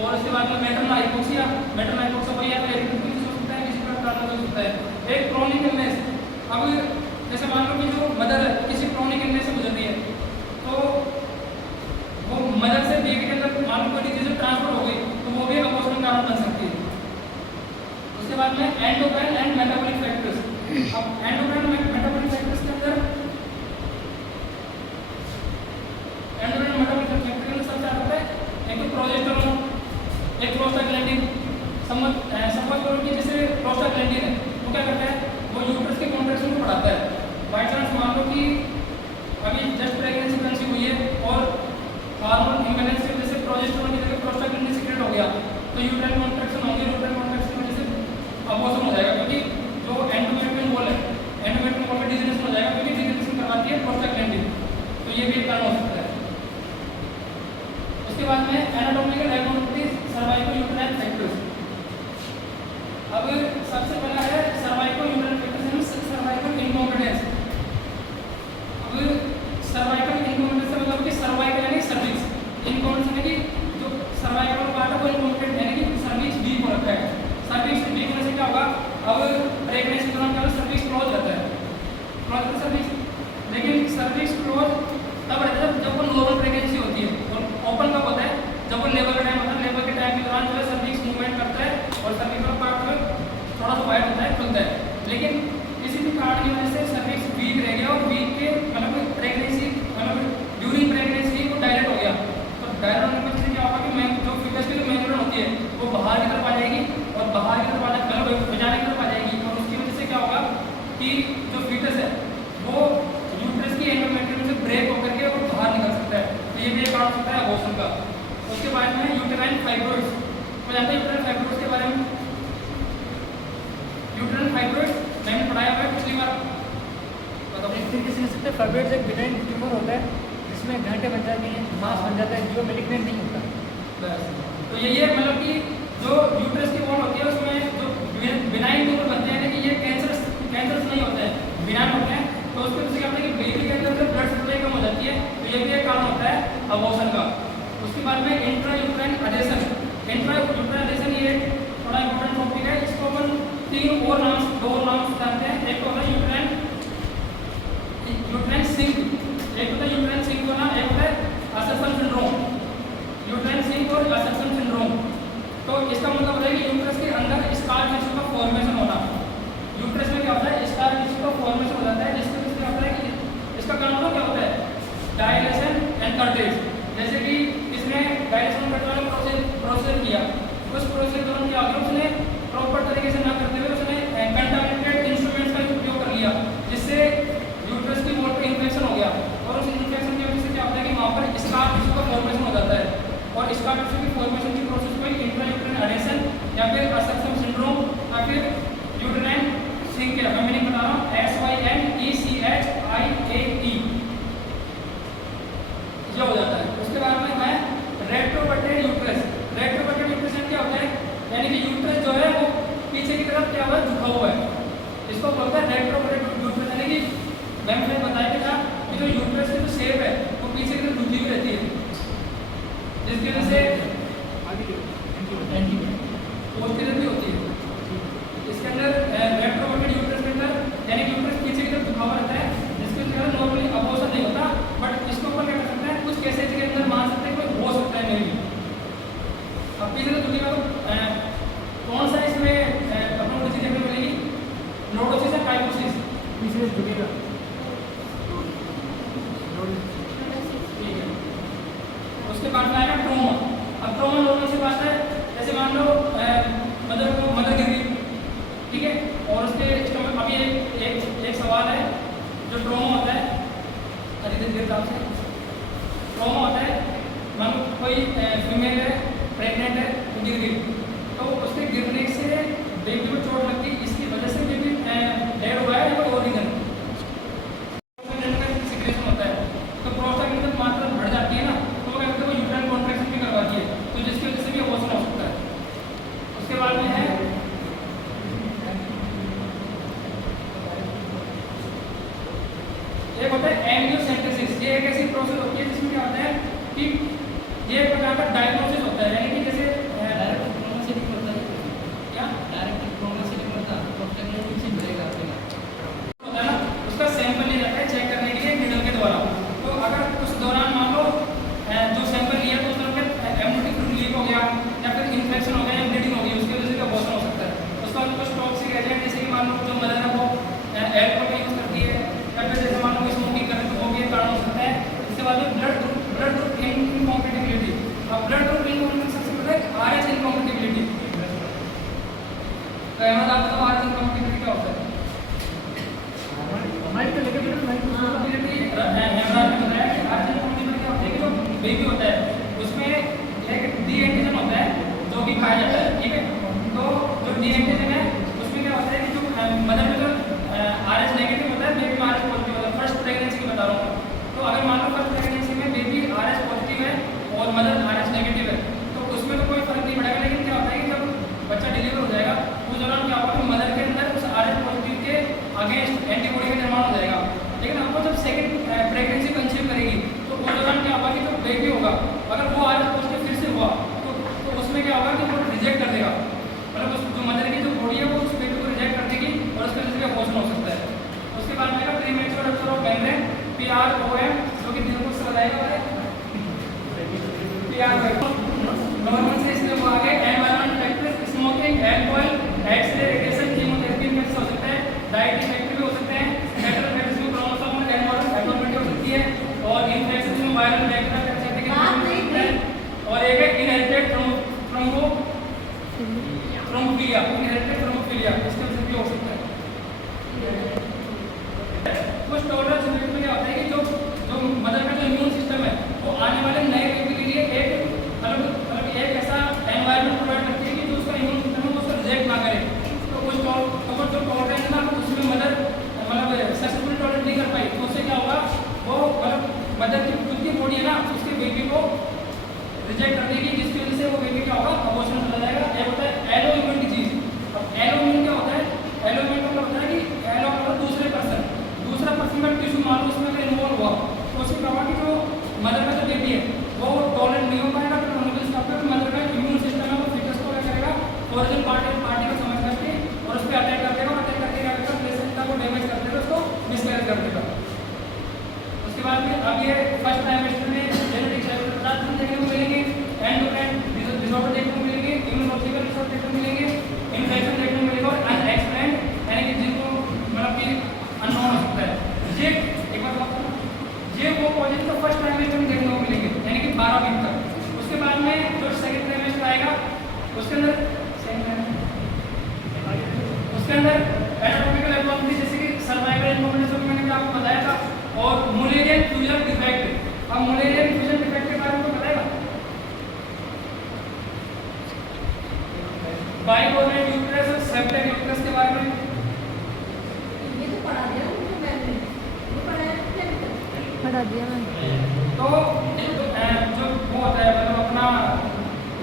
और उसके बाद में मैटरनल हाइपोक्सिया वही या तो एरिथ्रोपिक हो सकता है, किसी प्रकार का हो सकता है। एक क्रोनिक इलनेस, अब जैसे मान लो कि जो मदर है किसी क्रोनिक इलनेस से गुजर रही है, तो वो मदर से बेबी के अंदर मान लो कोई डिजीज ट्रांसफर हो गई तो वो भी अपोषण का कारण बन सकती है। उसके बाद में एंडोक्राइन एंड मेटाबॉलिक फैक्टर्स। अब एंडोक्राइन एंड मेटाबॉलिक फैक्टर्स के अंदर एंडोक्राइन मेटाबॉलिक फैक्टर के अंदर सबसे ज़्यादा होता है एक तो प्रोजेस्टेरोन, एक प्रोस्टाग्लैंडिन। समझ करो कि जैसे प्रोस्टाग्लैंडिन है वो क्या करता है, वो यूट्रस के कॉन्ट्रैक्शन को बढ़ाता है। बाई चांस मान लो कि अभी जस्ट प्रेगनेंसी कंसीव हुई है और हार्मोन इम्बैलेंस की वजह से प्रोजेस्टेरोन की जगह प्रोस्टाग्लैंडिन सीक्रेट हो गया, तो यूट्राइन कॉन्ट्रैक्शन होंगे, यूट्राइन कॉन्ट्रैक्शन की वजह से अबॉर्शन हो जाएगा, क्योंकि जो एंडोमेट्रियम वॉल है, एंडोमेट्रियम वॉल में डिजीनेशन हो जाएगा, क्योंकि डिजीनेशन करवाती है प्रोस्टाग्लैंडिन, तो ये भी एक कारण हो सकता है। उसके बाद में anatomical abnormalities, cervical uterine factors. अब सबसे पहले अब प्रेगनेंसी के दौरान क्या सर्विक्स क्लोज रहता है, क्लोज रहता है सर्विक्स, लेकिन सर्विक्स क्लोज तब रहता है जब वो नॉर्मल प्रेगनेंसी होती है, और ओपन कब होता है जब वो लेबर का टाइम होता है। लेबर के टाइम के दौरान जो है सर्विक्स मूवमेंट करता है और सर्विकल पार्ट जो थोड़ा सा वाइड होता है, खुलता है। लेकिन किसी भी कारण की वजह से सर्विक्स वीक रह गया और वीक के मतलब प्रेगनेंसी मतलब ड्यूरिंग प्रेगनेंसी वो डायरेक्ट हो गया, तो डायरेक्ट होने की वजह से क्या होगा कि जो फीटस की जो मेम्ब्रेन होती है वो बाहर की तरफ आ जाएगी, और बाहर की तरफ आ जाएगी मतलब बजाने की तरफ आ जाएगी, और उसकी वजह से क्या होगा कि जो फीटस है वो यूट्रस की एंडोमेट्रियम से ब्रेक होकर के वो बाहर निकल सकता है। तो ये भी एक कारण हो सकता है अबॉर्शन का। उसके बाद में यूटेराइन फाइब्रोइड्स, तो जानते हैं यूटेराइन फाइब्रोइड्स के बारे में? यूटेराइन फाइब्रोइड्स मैंने पढ़ाया हुआ है पिछली बार, बताओ। एक तरीके से सकते फाइब्रोइड्स एक बिनाइन ट्यूमर होता है जिसमें गांठें बन जाती हैं, मांस बन जाता है, जो मेलिग्नेंट नहीं होता। बस तो यही है मतलब कि जो यूट्रस की वॉल होती है उसमें जो बिनाइन ट्यूमर बनते हैं, लेकिन ये कैंसरस नहीं होते हैं, बिनाइन होते हैं। तो उसकी वजह से क्या होता है कि बेबी के अंदर से ब्लड सप्लाई कम हो जाती है, तो ये भी एक कारण होता है अबॉर्शन का। उसके बाद में इंट्रा यूट्राइन अडेशन, इंट्रा यूट्राइन अडेशन ये थोड़ा इंपॉर्टेंट टॉपिक है, इसको अपन दो नाम जानते हैं। एक होता है यूट्राइन सिंक, एक होता है यूट्राइन सिंक होना, एक होता है असर्शन सिंड्रोम, यूट्राइन सिंक और असर्शन सिंड्रोम। तो इसका मतलब होता है कि यूट्रस के अंदर स्कार टिश्यू का फॉर्मेशन होना। यूट्रस में क्या होता है स्कार टिश्यू का फॉर्मेशन हो जाता है, जिसकी वजह से क्या होता है कि इसका कारण क्या होता है डायलेशन एंड कर्टेज। जैसे कि इसने डायलेशन करने वाला प्रोसेस किया, उस प्रोसेस दौरान क्या होगा उसने प्रॉपर तरीके से ना करते हुए उसने कंटामिनेटेड इंस्ट्रूमेंट्स का उपयोग कर लिया, जिससे यूट्रस की वॉल पर इन्फेक्शन हो गया, और उस इन्फेक्शन की वजह से क्या होता है कि वहाँ पर स्कार टिश्यू का फॉर्मेशन हो जाता है, और स्कार टिश्यू की फॉर्मेशन की प्रोसेस को इंट्रा यूट्राइन अडेशन या फिर असक्शन सिंड्रोम या फिर यूट्राइन सिंक है, मैं नहीं बता रहा हूँ, SYNECHIAE ये हो जाता है। उसके बाद में है रेट्रोवर्टेड यूट्रस। रेट्रोवर्टेड यूट्रस क्या होता है, यानी कि यूट्रस जो है वो पीछे की तरफ क्या हुआ है झुका हुआ है, इसको बोलते हैं रेट्रोवर्टेड यूट्रस। यानी कि मैंने बताया था कि जो यूट्रस की जो शेप है वो पीछे की तरफ झुकी हुई रहती है, जिसकी वजह से पोस्टीरियर भी होती है। इसके अंदर रेट्रोवर्टेड यूट्रस के अंदर यानी कि यूट्रस पीछे की तरफ झुका हुआ रहता है, जिसके अंदर नॉर्मली अबॉर्शन नहीं होता, बट इसको ऊपर क्या कर सकते हैं कुछ केसेज के अंदर मान सकते हैं कोई हो सकता है मे भी। अब पीछे तो दुनिया को कौन सा इसमें अपन को चीज़ देखने को मिलेगी, नोडोसिस या काइकोसिस? पीछे झुकेगा। ठीक है। उसके बाद में आएगा ट्रोमा। अब ट्रोमा नॉर्मल सी बात है, जैसे मान लो मदर गिर गई, ठीक है, और उसके स्टमक अभी एक सवाल है, जो ट्रोमा होता है से ट्रोमा होता है, मान लो कोई फीमेल है प्रेग्नेंट है तो गिर गई, तो उसके गिरने से बेबी को चोट लगती, इसकी वजह से बेबी डेड हुआ है या कोई और रीजन सिक्रेशन होता है, तो प्रोस्टेट की मात्रा बढ़ जाती है ना, तो वो कहते हैं यूट्राइन कॉन्ट्रैक्शन भी करवाती है, तो जिसकी वजह से भी अबॉर्शन हो सकता है। उसके बाद में है एक होता है एंजियोसेंटेसिस। ये एक ऐसी प्रोसेस होती है जिसमें क्या होता है कि ये एक प्रकार का डायग्नोसिस होता है, यानी कि जैसे डायरेक्ट ट्रोमा से नहीं होता है क्या डायरेक्ट ट्रोमा से नहीं होता, प्रोस्टेट में पीछे बढ़ेगा होता है ना, उसका सैंपल लिया जाता है चेक करने के लिए नीडल के द्वारा। तो अगर उस दौरान मान लो जो सैंपल लिया तो उसमें एमनियोटिक फ्लूइड लीक हो गया या फिर इन्फेक्शन हो गया या ब्लीडिंग हो गई, उसकी वजह से अबॉर्शन हो सकता है। उसका कुछ टॉक्सिक एजेंट जैसे कि मान लो जो मदर है वो एल्कोहल यूज करती है या फिर जैसे मान लो स्मोकिंग करती है, वो भी कारण हो सकता है। इसके बाद में ब्लड ग्रुप इनकॉम्पेटिबिलिटी। अब ब्लड ग्रुप इनकॉम्पेटिबिलिटी सबसे पहले RH इनकॉम्पेटिबिलिटी। तो अहमद आप बताओ RH इनकॉम्पेटिबिलिटी क्या होता है? हमारी तो लेके बेबी होता है उसमें एक डी एंटीजन होता है जो कि खाया जाता है, ठीक है। तो जो डी एंटीजन है उसमें क्या होता है कि जो मदर में जो RH नेगेटिव होता है, बेबी में RH पॉजिटिव होता है। फर्स्ट प्रेगनेंसी की बता रहा हूँ, तो अगर मान लो फर्स्ट प्रेगनेंसी में बेबी RH पॉजिटिव है और मदर RH नेगेटिव है तो उसमें तो कोई फर्क नहीं पड़ेगा, लेकिन क्या होता है कि जब बच्चा डिलीवर हो जाएगा उस दौरान क्या होगा कि मदर के अंदर उस RH पॉजिटिव के अगेंस्ट एंटीबॉडी का निर्माण हो जाएगा। लेकिन आपको जब सेकंड प्रेगनेंसी कंसीव करेगी तो उस दौरान क्या होगा कि जो बेबी होगा अगर वो RH पॉजिटिव फिर से हुआ तो उसमें क्या होगा कि वो रिजेक्ट कर देगा, मतलब उस जो मदर की जो प्रेशर ऑफ मेम्ब्रेन PROM, जो कि दिल को समझाएगा PROM। नॉर्मल से इसमें वो आगे environment factors, smoking, alcohol, x ray radiation, chemotherapy में हो सकता है, डाइटरी फैक्टर भी हो सकते हैं, मेटल फैक्टर्स में क्रोमोसोम और एब्नॉर्मलिटी हो सकती है, और इन्फेक्शन में वायरल बैक्टीरिया कर सकते हैं, और एक है इनहेरिटेड थ्रोम्बोफिलिया, इसके वजह से भी हो सकता है। कुछ टोटल सिचुएशन में क्या होता है कि जो मदर का जो इम्यून सिस्टम है वो आने वाले नए बेबी के लिए एक एक ऐसा एनवायरनमेंट प्रोवाइड करती है कि जो उसका इम्यून सिस्टम है वो उसको रिजेक्ट ना करे। तो कुछ जो टॉलरेंस है ना, उसमें मदर सक्सेसफुली टॉलरेट नहीं कर पाई, तो उससे क्या होगा, वो मदर की खुद की बॉडी है ना, उसके बेबी को रिजेक्ट कर देगी, जिसकी वजह से वो बेबी क्या होगा, अबॉर्शन चला जाएगा। एक होता है एलो इम्यून डिजीज। अब एलो इम्यून क्या होता है, एलो इम्यून का मतलब होता है कि एलो मतलब दूसरा पर्सन का टिश्यू मालूम उसमें अगर इन्वॉल्व हुआ, तो उससे क्या होगा कि जो मदर का जो बेबी है वो टॉलरेट नहीं हो पाएगा, फिर मदर का इम्यून सिस्टम है वो फिटस को क्या करेगा, ओरिजिन पार्टी को समझ करके और उस पर अटैक कर देगा, और अटैक करके क्या करेगा, प्लेसेंटा को डैमेज कर देगा, उसको मिसकैरेज कर देगा। उसके बाद में अब ये फर्स्ट ट्राइमेस्टर में जेनेटिक पदार्थ देखने को मिलेंगे, एंडोक्राइन डिसऑर्डर देखने को मिलेंगे, इम्यूनोलॉजिकल डिसऑर्डर देखने को मिलेंगे, इन्फेक्शन देखने को मिलेगा, और अनएक्सप्लेन्ड यानी कि जिनको मतलब कि अननोन हो सकता है। ये एक बार ये वो पॉजिटिव तो फर्स्ट ट्राइमेस्टर में देखने को मिलेंगे, यानी कि 12 वीक तक। उसके बाद में जो सेकंड ट्राइमेस्टर आएगा उसके अंदर एनाटॉमिकल एब्नॉर्मलिटी जैसे कि सर्वाइकल इन्फॉर्मेशन मैंने आपको बताया था, और मुलेरियन फ्यूजन डिफेक्ट। अब मुलेरियन फ्यूजन डिफेक्ट के बारे में बताएगा, बाइकोर्नेट यूट्रस और सेप्टेड यूट्रस के बारे में पढ़ा दिया मैंने। तो जो वो होता है मतलब अपना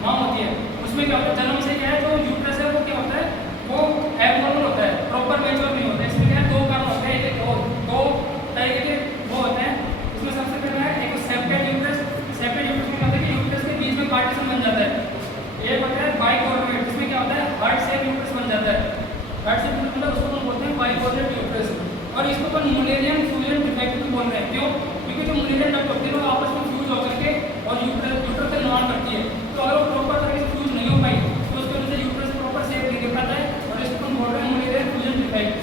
माँ होती है, उसमें क्या होता है, जन्म से क्या है जो यूट्रस है वो क्या होता है, वो एबनॉर्मल होता है, प्रॉपर मैच्योर नहीं होता है। इसमें क्या है, दो कारण होते हैं, दो तरीके के वो होते हैं। इसमें सबसे पहला है एक सेप्टेड यूट्रस में क्या होता है कि यूट्रस के बीच में पार्टीशन बन जाता है। एक होता है बाइकोर्नेट, जिसमें क्या होता है हार्ट शेप यूट्रस बन जाता है। हार्ट शेप यूट्रस मतलब उसको हम बोलते हैं बाइकोर्नेट यूट्रस, और इसको अपन मुलेरियन फ्यूजन डिफेक्ट भी बोल रहे हैं। क्यों? क्योंकि जो मुलेरियन डक्ट होती है वो आपस में फ्यूज होकर के और यूट्रस से निर्माण करती है। तो अगर वो प्रॉपर तरीके से फ्यूज नहीं हो पाई तो उसकी वजह से यूट्रस प्रॉपर शेप नहीं दे पाता है, और इसको हम बोल रहे हैं मुलेरियन फ्यूजन डिफेक्ट।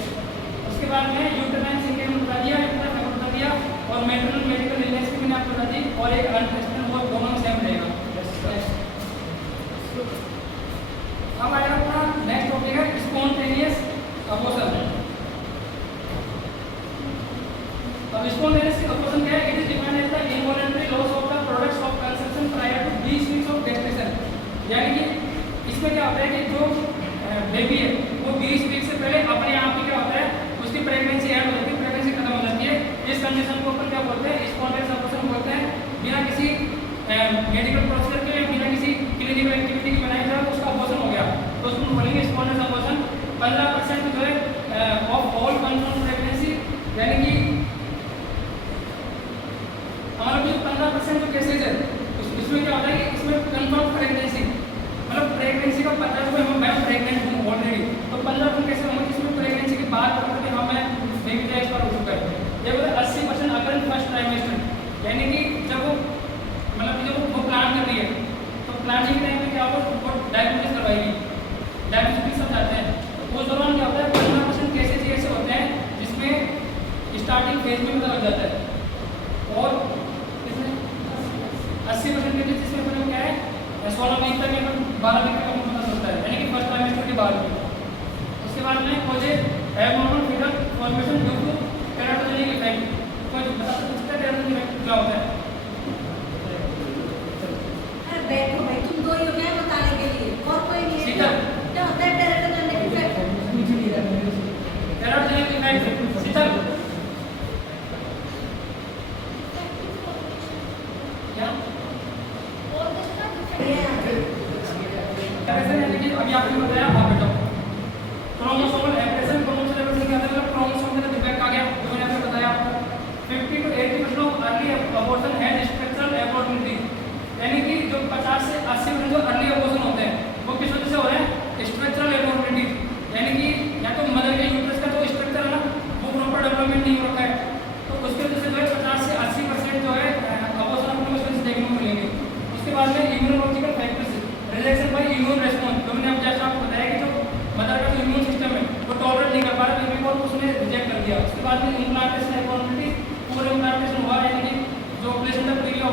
उसके बाद में यूट्राइन सिंड्रोम बता दिया, बता दिया, और मैटरनल मेडिकल इलनेस की मैंने आपको बता दी, और एक अनटेस्टेड वो दोनों सेम रहेगा। अब आएगा अपना नेक्स्ट टॉपिक है स्पॉन्टेनियस अबॉर्शन। अब स्पॉन्टेनियस अबॉर्शन क्या है? It is defined as the involuntary loss of the products of conception prior to 20 weeks of gestation. यानी कि इसमें क्या होता है कि जो बेबी है वो 20 वीक से पहले अपने आप ही क्या होता है, उसकी प्रेगनेंसी एंड होती है, प्रेगनेंसी खत्म हो जाती है। इस कंडीशन को अपन क्या बोलते हैं, स्पॉन्टेनियस अबॉर्शन बोलते हैं। बिना किसी मेडिकल प्रोसीजर के, बिना किसी क्लिनिकल एक्टिविटी की बनाई जाए उसका अबॉर्शन हो गया, तो उसको बोलेंगे स्पॉन्टेनियस अबॉर्शन। 15% जो है ऑफ ऑल कन्फर्म प्रेगनेंसी, यानी कि हमारा जो 15% जो केसेज है इसमें क्या होता है कि इसमें कन्फर्म प्रेगनेंसी मतलब प्रेगनेंसी का पता है मैं प्रेग्नेंट हूँ ऑलरेडी, तो 15% कैसे होंगे जिसमें प्रेगनेंसी के बाद पता कि हाँ मैं बेबी का एक्सपायर हो चुका है। ये बोले 80% अगर फर्स्ट ट्राइमेस्टर, यानी कि जब वो मतलब जब वो प्लान कर रही है तो प्लानिंग टाइम में क्या होगा, वो डायग्नोसिस करवाएगी, डायग्नोसिस सब जाते हैं। तो उस दौरान क्या होता है 15% केसेज ऐसे होते हैं जिसमें स्टार्टिंग फेज में पता लग जाता है, और 80% केसेज जिसमें मतलब क्या है 16 वीक तक या 12 वीक तक पता चलता है, यानी कि फर्स्ट ट्राइमेस्टर के बाद में। उसके बाद में कोई abnormal fetal formation due to teratogenic effect. कोई बता सकता है टेराटोजेनिक इफेक्ट क्या होता है? अरे बैठो भाई, तुम दो ही हो गए बताने के लिए, और कोई नहीं है। शीतल, क्या होता है टेराटोजेनिक इफेक्ट? टेराटोजेनिक इफेक्ट शीतल क्या? यानी कि अभी आपने बताया, आप बताओ क्रोमोसोमल एब्रेशन। क्रोमोसोमल एब्रेशन क्या होता है? मतलब क्रोमोसोम का डिफेक्ट आ गया, जो मैंने आपको बताया आपको। 50 to 80% of early abortion has structural abnormality, यानी कि जो 50 से 80% जो अर्ली अबॉर्शन होते हैं वो किस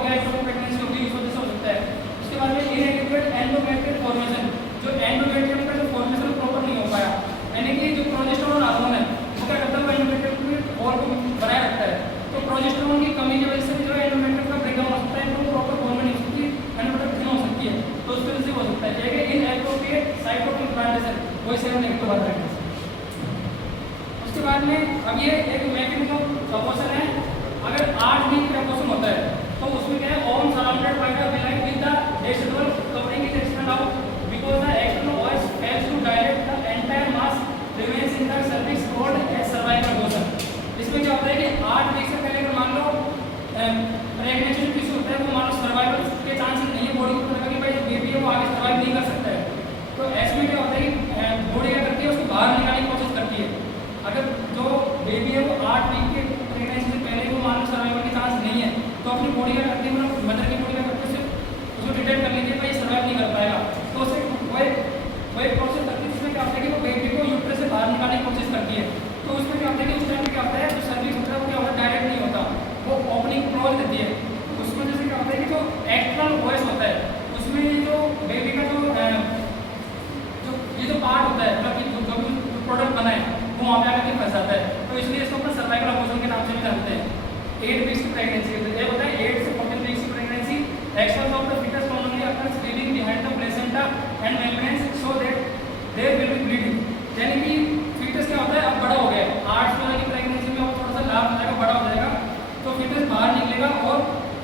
गया, एक्टोपिक प्रेगनेंसी होगी, उस वजह से हो सकता है। उसके बाद में इनएडिक्वेट एंडोमेट्रियल फॉर्मेशन, जो एंडोमेट्रियम का जो फॉर्मेशन प्रॉपर नहीं हो पाया, यानी कि जो प्रोजेस्टेरोन हार्मोन है वो क्या करता है, वो एंडोमेट्रियम के वॉल को बनाए रखता है। तो प्रोजेस्टेरोन की कमी की वजह से जो है एंडोमेट्रियम का ब्रेकडाउन हो सकता है, तो प्रॉपर फॉर्म में नहीं हो सकती, एंडोमेट्रियम थिन हो सकती है, तो उसकी वजह से हो सकता है। जैसे इनएप्रोप्रिएट साइट ऑफ इम्प्लांटेशन, वही से हमने एक बात रखी। उसके बाद में अब ये एक मैकेनिज्म ऑफ अबॉर्शन है। अगर 8 वीक का अबॉर्शन होता है तो उसमें क्या है, ovum surrounded by the villi with the decidual covering is extend out because the external voice fails to direct the entire mass remains in the cervix called as cervical abortion. इसमें क्या होता है कि 8 वीक से पहले अगर मान लो pregnancy जो होता है वो मान लो सर्वाइवल के चांसेस नहीं है, बॉडी को पता लगा कि भाई बेबी है वो आगे सर्वाइव नहीं कर सकता है, तो ऐसे में क्या होता है कि बॉडी क्या करती है, उसको बाहर निकालने की कोशिश करती है। अगर जो बेबी है वो 8 वीक के प्रेगनेंसी से पहले वो मान लो सर्वाइवल के चांस नहीं है, तो अपनी बॉडी क्या करती है, मतलब मदर की बॉडी क्या करती है, उसको डिटेक्ट कर लेती है भाई सर्वाइव नहीं कर पाएगा, तो उसे वो एक प्रोसेस करती है जिसमें क्या होता है कि वो बेबी को यूट्रस से बाहर निकालने की कोशिश करती है। तो उसमें क्या होता है कि उस टाइम क्या होता है, जो सर्विस होता है वो क्या होता है, डायरेक्ट नहीं होता, वो ओपनिंग क्लोज रहती है। उसमें जैसे क्या होता है कि जो एक्सटर्नल वॉइस होता है उसमें जो बेबी का जो ये जो पार्ट होता है, मतलब जो भी प्रोडक्ट बना है वो वहाँ पे आकर के फंस जाता है, तो इसलिए इसको अपना सर्वाइकल अबॉर्शन के नाम से भी जानते हैं। 8 वीक्स की प्रेगनेंसी ये होता है 8 से 14 वीक्स की pregnancy, expense of the fetus commonly occurs leaving behind the placenta and membranes so that there will be bleeding. यानी कि फीटस क्या होता है, अब बड़ा हो गया, 8 की प्रेगनेंसी में वो थोड़ा सा लाभ हो जाएगा, बड़ा हो जाएगा, तो फीटस बाहर निकलेगा और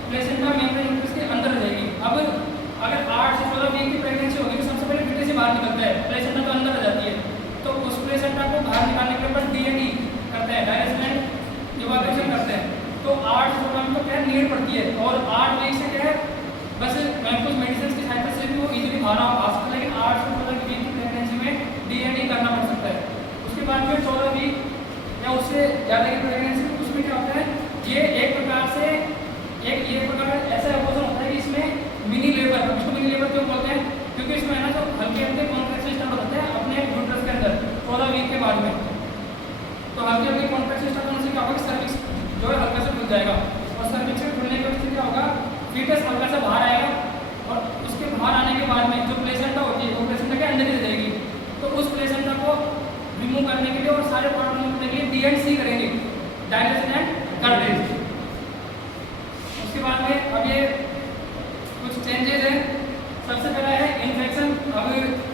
प्लेसेंटा मेम्ब्रेन यूट्रस के अंदर रह जाएगी। अब अगर 8 से 14 वीक की प्रेगनेंसी होगी तो सबसे पहले फीटस से बाहर निकलता है, प्लेसेंटा तो अंदर रह जाती है, तो उस प्लेसेंटा को बाहर निकालने के लिए डीएनई करते हैं, डायरेक्ट इवाल्यूएशन करते हैं। तो 8 से 14 को क्या नीड पड़ती है, और 8 वीक से क्या है बस कुछ मेडिसिन की सहायता से भी वो इजीली बाहर आ सकता है, लेकिन 8 से 14 वीक की प्रेगनेंसी में डीएनई करना पड़ सकता है। उसके बाद में 14 वीक या उससे ज़्यादा की प्रेगनेंसी में उसमें क्या होता है, ये एक प्रकार से ये प्रकार ऐसा अबॉर्शन होता है कि इसमें मिनी लेबर, इसको मिनी लेबर क्यों बोलते हैं, क्योंकि इसमें है ना जो हल्के हल्के कॉन्ट्रैक्शन स्टार्ट होते हैं अपने यूट्रस के अंदर 14 वीक के बाद में, तो हल्के हल्के कॉन्ट्रैक्शन स्टार्ट होने से क्या होगा, सर्विक्स जो है हल्का से खुल जाएगा, और सर्विक्स के खुलने की वजह से क्या होगा, फीटस हल्का सा बाहर आएगा, और उसके बाहर आने के बाद में जो प्लेसेंटा होती है वो प्लेसेंटा के अंदर ही रह जाएगी, तो उस प्लेसेंटा को रिमूव करने के लिए और सारे पार्ट रिमूव करने के लिए डीएनसी करेंगे, डायलेशन एंड कार्टेज। उसके बाद में अब ये कुछ चेंजेस हैं। सबसे पहला है इन्फेक्शन। अब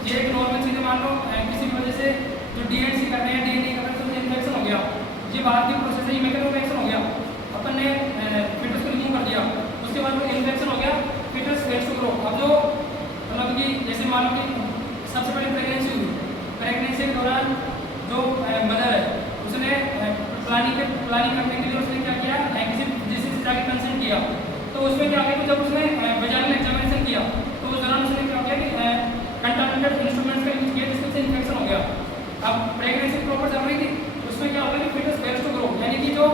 ये एक नॉर्मल चीज़ मान लो किसी की वजह से जो डीएनसी कर रहे हैं, डीएनए कर रहे हैं, तो इन्फेक्शन हो गया, ये बाहर की प्रोसेस है, मैकेनिकल इन्फेक्शन हो गया, अपन ने फीटस को रिमूव कर दिया, उसके बाद में इन्फेक्शन हो गया, फीटस फेल्स टू ग्रो। अब जो मतलब कि जैसे मान लो कि सबसे पहले प्रेगनेंसी हुई, प्रेगनेंसी के दौरान जो मदर है उसने प्लानिंग करने के लिए उसने क्या किया, किसी से जाके कंसल्ट किया, तो उसमें क्या किया, जब उसने वेजाइनल एग्जामिनेशन किया तो उस दौरान उसने क्या किया कि कंटामिनेटेड इंस्ट्रूमेंट्स का यूज किया जिससे इन्फेक्शन हो गया। अब प्रेगनेंसी प्रॉपर चल रही थी, उसमें क्या होगा कि फीटस फेल्स टू ग्रो, यानी कि जो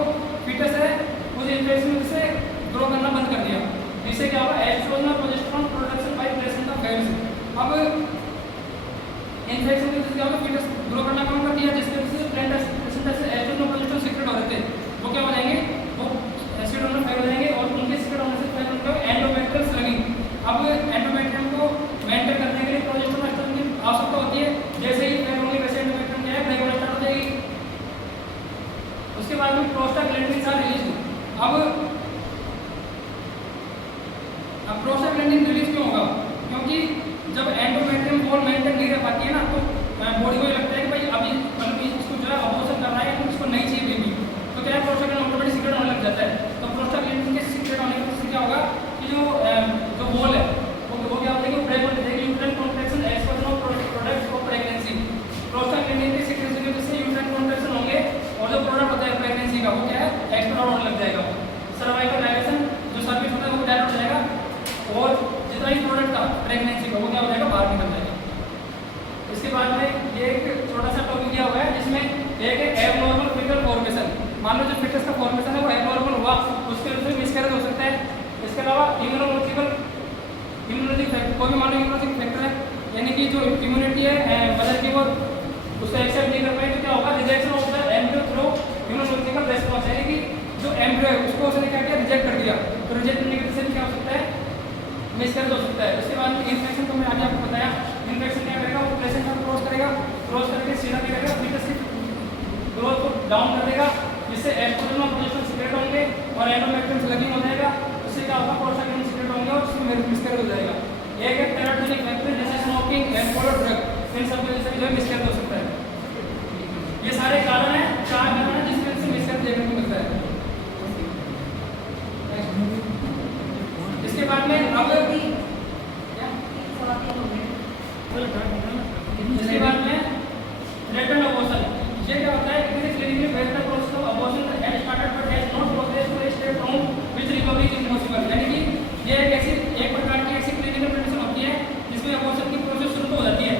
फीटस है उस इन्फेक्शन से ग्रो करना बंद कर दिया, जिससे क्या होगा, एस्ट्रोजन और progesterone production by placenta fails. अब इन्फेक्शन की वजह से क्या होगा, फीटस ग्रो करना कम कर दिया, जिसकी वजह से प्लेसेंटा से एस्ट्रोजन और प्रोजेस्टेरोन सीक्रेट हो रहे थे, वो क्या हो जाएंगे, वो एसिड होना फेल हो जाएंगे, और उनके सीक्रेट होने से फेल होने एंडोमेट्रियल स्लगिंग। अब एंडोमेट्रियम को मेंटेन करने के लिए प्रोजेस्टेरोन एस्ट्रोजन की आवश्यकता होती है, जैसे ही फेल होंगे वैसे एंडोमेट्रियम क्या है, ब्रेक स्टार्ट हो जाएगी। उसके बाद में प्रोस्टाग्लैंडिन आर रिलीज। अब प्रोस्टाग्लैंडिन रिलीज क्यों होगा, क्योंकि जब एंडोमेट्रियम वॉल मेंटेन नहीं रह पाती है ना, तो बॉडी को लगता है कि भाई अभी मतलब इसको जो है अबॉर्शन करना है, इसको नहीं चाहिए बेबी, तो क्या है, प्रोस्टाग्लैंडिन ऑटोमेटिक सीक्रेट होने लग जाता है। तो प्रोस्टाग्लैंडिन के सीक्रेट होने की वजह से क्या होगा कि जो वॉल है वो क्या होता है कि ब्रेक हो जाएगी, uterine contraction expansion of products of pregnancy. Prostaglandin के सीक्रेशन की वजह से यूट्राइन कॉन्ट्रैक्शन होंगे, और जो प्रोडक्ट होता है प्रेगनेंसी का वो क्या है, एक्सपोर्ट होने लग जाएगा, सर्वाइकल डायलेशन जो सर्विस होता है वो डायरेक्ट हो जाएगा, और जितना भी प्रोडक्ट था प्रेगनेंसी का वो क्या हो जाएगा, बाहर निकल जाएगा। इसके बाद में ये एक छोटा सा टॉपिक दिया हुआ है, जिसमें एक है एबनॉर्मल फीटल फॉर्मेशन। मान लो जो फीटस का फॉर्मेशन है वो एबनॉर्मल हुआ, उसके वजह से मिसकैरेज हो सकता है। इसके अलावा इम्यूनोलॉजी फैक्टर, कोई भी मान लो इम्यूनोलॉजिक फैक्टर है, यानी कि जो इम्यूनिटी है मदर की वो उसको एक्सेप्ट नहीं कर पाए, तो क्या होगा, rejection of the embryo through immunological response, यानी कि जो एम्ब्रियो है उसको उसने क्या किया, रिजेक्ट कर दिया, तो रिजेक्ट करने की वजह से क्या हो डाउन कर देगा, जिससे एस्ट्रोजन और प्रोजेस्टेरोन सीक्रेट होंगे और एंडोमेट्रियम स्लगिंग हो जाएगा, उससे क्या होगा प्रोस्टाग्लैंडिन सीक्रेट होंगे और उसमें मिसकैरेज हो जाएगा। एक है टेराटोनिक फैक्टर जैसे स्मोकिंग, अल्कोहल, ड्रग, इन सब वजह से जो है मिसकैरेज हो सकता है। ये सारे कारण हैं, 4 कारण हैं जिसकी वजह से मिसकैरेज देखने को मिलता है। इसके बाद में अब इसके बाद में लेटेंट अबॉर्शन, ये क्या होता है कि क्लिनिकली बेहतर process of abortion has started but has not progress to a state from which recovery is impossible. यानी कि ये एक प्रकार की ऐसी क्लिनिकल कंडीशन होती है जिसमें अबॉर्शन की प्रोसेस शुरू तो हो जाती है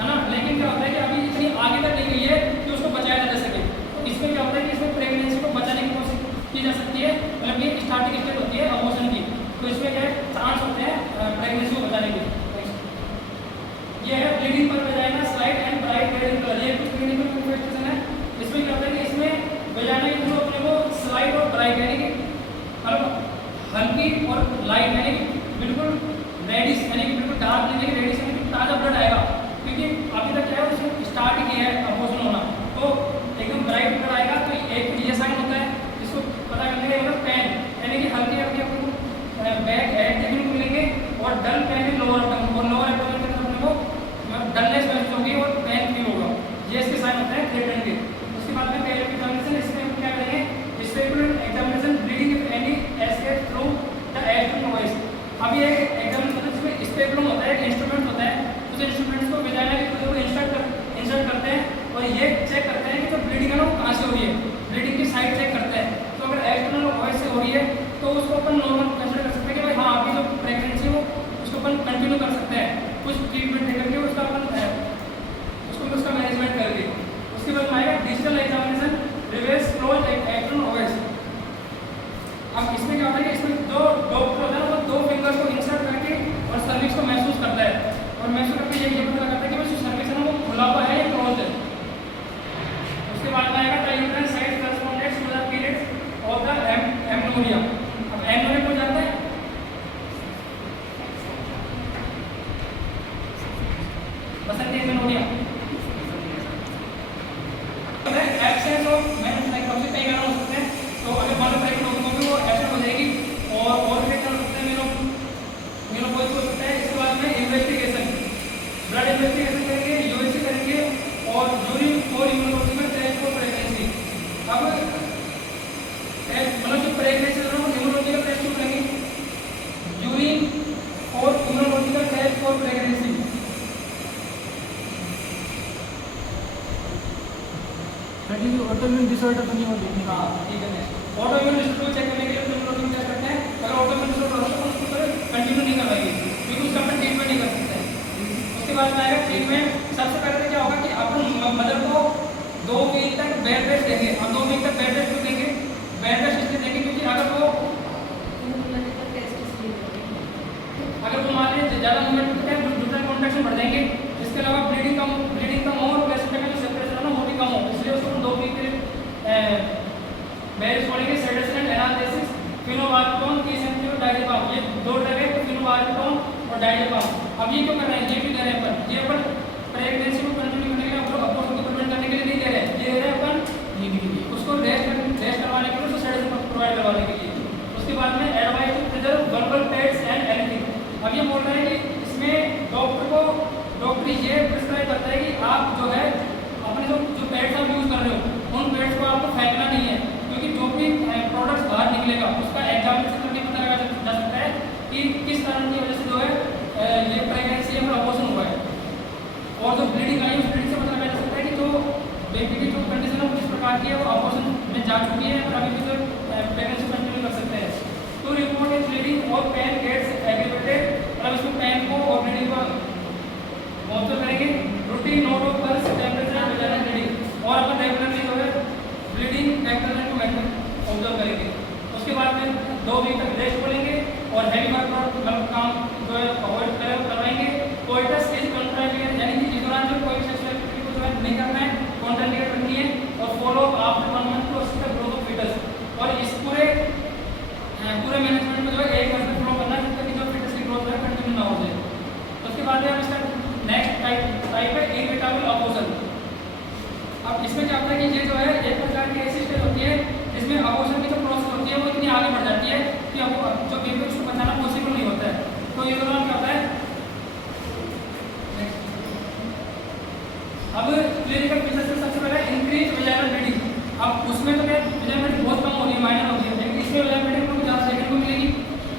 ना, लेकिन क्या होता है कि अभी इतनी आगे तक नहीं गई है कि उसको बचाया जा सके। तो इसमें क्या होता है कि इसमें प्रेगनेंसी को बचाने की कोशिश की जा सकती है, मतलब ये स्टार्टिंग स्टेज होती है अबॉर्शन की, तो इसमें क्या चांस होते हैं प्रेगनेंसी को बचाने के। ये है ब्लीडिंग पर vagina slide and bright red colour, ये कुछ क्लिनिकल मैनिफेस्टेशन है। इसमें क्या होता है कि इसमें वजाइना के थ्रू अपने को स्लाइड और ब्राइट यानी कि मतलब हल्की और लाइट यानी कि बिल्कुल रेडिश यानी कि बिल्कुल डार्क नहीं, रेडिश यानी कि ताज़ा ब्लड आएगा, क्योंकि अभी तक क्या है उसने स्टार्ट ही किया है अबॉर्शन होना, तो एकदम ब्राइट ब्लड आएगा। तो एक ये साइन होता है जिसको पता करने के मतलब पेन यानी कि हल्के हल्के अपने बैक हेड देखने को मिलेंगे और डल पेन लोअर टंग और लोअर एब्डोमेन के तरफ अपने को डलनेस महसूस होगी और पेन फील होगा, ये इसके साइन होते हैं थ्रेटन के। उसके बाद में पेरियोडिक एग्जामिनेशन, इसमें हम क्या करेंगे specular examination bleeding if any escape through the abdomen voice. अब ये एग्जामिनेशन जिसमें स्पेकुलम होता है, एक इंस्ट्रूमेंट होता है, उस इंस्ट्रूमेंट को वजाइना के थ्रू इंसर्ट करते हैं और ये चेक करते हैं कि जो ब्लीडिंग है ना वो कहाँ से हो रही है, ब्लीडिंग की साइड चेक करते हैं। तो अगर एब्डोमेन वॉइस से हो रही है तो उसको अपन नॉर्मल कंसीडर कर सकते हैं कि भाई हाँ आपकी जो प्रेगनेंसी है वो उसको अपन कंटिन्यू कर सकते हैं, कुछ ट्रीटमेंट दे करके उसका अपन उसका मैनेजमेंट करके। उसके बाद में आएगा digital examination reverse close abdomen voice. अब इसमें क्या होता है कि इसमें जो डॉक्टर होता है ना वो 2 फिंगर को इंसर्ट करके और सर्विक्स को महसूस करता है और महसूस करके ये पता लगाता है कि वो सर्विक्स है ना वो खुला हुआ है या क्लोज है। उसके बाद में आएगा the uterine side correspondence to the period of the amenorrhoea. अब एमनोरिया को जानते हैं, बसंती amenorrhoea absence of menses like सबसे कई कारण हो सकते हैं। तो अगर मान लो प्रेग्नेंट होगी वो एब्सेंट हो जाएगी और भी कारण हो सकते हैं, मेनोपॉज हो सकता है। इसके बाद में इन्वेस्टिगेशन, ब्लड इन्वेस्टिगेशन करेंगे, यूएससी करेंगे और यूरिन और इम्यूनोलॉजिकल टेस्ट फॉर प्रेगनेंसी। अब मतलब जो प्रेगनेंसी है वो इम्यूनोलॉजिकल टेस्ट क्यों करेंगे, यूरिन और immunological test for pregnancy. Autoimmune disorder तो नहीं हो देखने का। हाँ ठीक है, ऑटोइम्यून डिसऑर्डर को चेक करने के लिए इम्यूनोलॉजी चेक करते हैं। अगर ऑटोइम्यून डिसऑर्डर है तो उसको कंटिन्यू नहीं करवाएंगे क्योंकि उसका अपन ट्रीटमेंट नहीं कर सकते हैं। उसके बाद में आएगा ट्रीटमेंट। सबसे पहले क्या होगा कि अपन मदर को 2 वीक तक बेड रेस्ट देंगे। हम 2 वीक तक बेड रेस्ट क्यों देंगे, बेड रेस्ट इसलिए देंगे क्योंकि अगर वो मान लीजिए ज़्यादा मूवमेंट करते हैं न्यूट्रल कॉन्ट्रैक्शन बढ़ जाएंगे। इसके अलावा ब्लीडिंग कम हो और प्लेसेंटा का जो सेपरेशन है ना वो भी कम हो, इसलिए उसको 2 वीक के लिए बेड छोड़ेंगे। सेडेशन एंड एनाल्जेसिस, फिनोबार्बिटॉन, कीसेंट्रियो, डायजेपाम, ये 2 ड्रग है, फिनोबार्बिटॉन और डायजेपाम। अब ये क्यों कर रहे हैं, ये भी दे रहे हैं अपन, ये अपन प्रेगनेंसी को कंटिन्यू करने के लिए अबॉर्शन को प्रिवेंट करने के लिए नहीं दे रहे हैं, ये दे रहे हैं अपन उसको रेस्ट करवाने के लिए, उसको सेडेशन प्रोवाइड करवाने के लिए। उसके बाद में advice to preserve verbal pads and anything. अब ये बोल रहे हैं कि इसमें डॉक्टर ये प्रिस्क्राइब करता है कि आप जो है अपने जो पैड्स आप यूज़ कर रहे हो उन पैड्स को आपको फेंकना नहीं है, क्योंकि जो भी प्रोडक्ट्स बाहर निकलेगा उसका एग्जामिनेशन करके पता लगा जा सकता है कि किस कारण की वजह से जो है ये प्रेगनेंसी या फिर अबॉर्शन हुआ है। और जो ब्लीडिंग आई उस ब्लीडिंग से पता लगा जा सकता है कि जो बेबी की जो कंडीशन है किस प्रकार की है, वो अबॉर्शन में जा चुकी है और अभी भी जो प्रेगनेंसी कंटिन्यू कर सकते हैं। तो रिपोर्ट इज ब्लीडिंग और पेन गेट्स एग्रीवेटेड, मतलब इसमें पेन को और ब्लीडिंग को ऑब्जर्व करेंगे। Routine note of pulse, temperature, vaginal bleeding, और अपन रेगुलरली जो है ब्लीडिंग टेम्परेचर को मेंटेन ऑब्जर्व करेंगे। उसके बाद में 2 वीक तक रेस्ट बोलेंगे और हैवी वर्कआउट मतलब काम जो है अवॉइड करवाएंगे। कोइटस इज कॉन्ट्राइंडिकेट, यानी कि इस दौरान जो कोई सेक्सुअल एक्टिविटी को जो है नहीं करना है, कॉन्ट्राइंडिकेट रखनी है। और follow after 1 month to assist the growth of fetus, और इस पूरे मैनेजमेंट में जो है 1 मंथ में फॉलो करना है जब तक कि जो फीटस की ग्रोथ है कंटिन्यू ना हो जाए। उसके बाद में हम इसका नेक्स्ट टाइप है इरिटेबल अबॉर्शन। अब इसमें क्या होता है कि ये जो है एक प्रकार इसमें अबॉर्शन की जो प्रोसेस होती है वो इतनी आगे बढ़ जाती है कि अब जो बेबी उसको बचाना पॉसिबल नहीं होता है। तो ये दौरान क्या होता है, अब क्लिनिकल फीचर्स में सबसे पहले इंक्रीज वेजाइनल ब्लीडिंग। अब उसमें तो क्या वेजाइनल ब्लीडिंग बहुत कम होती है, माइनर होती है, लेकिन इसमें वेजाइनल ब्लीडिंग को ज़्यादा देखने को मिलेगी।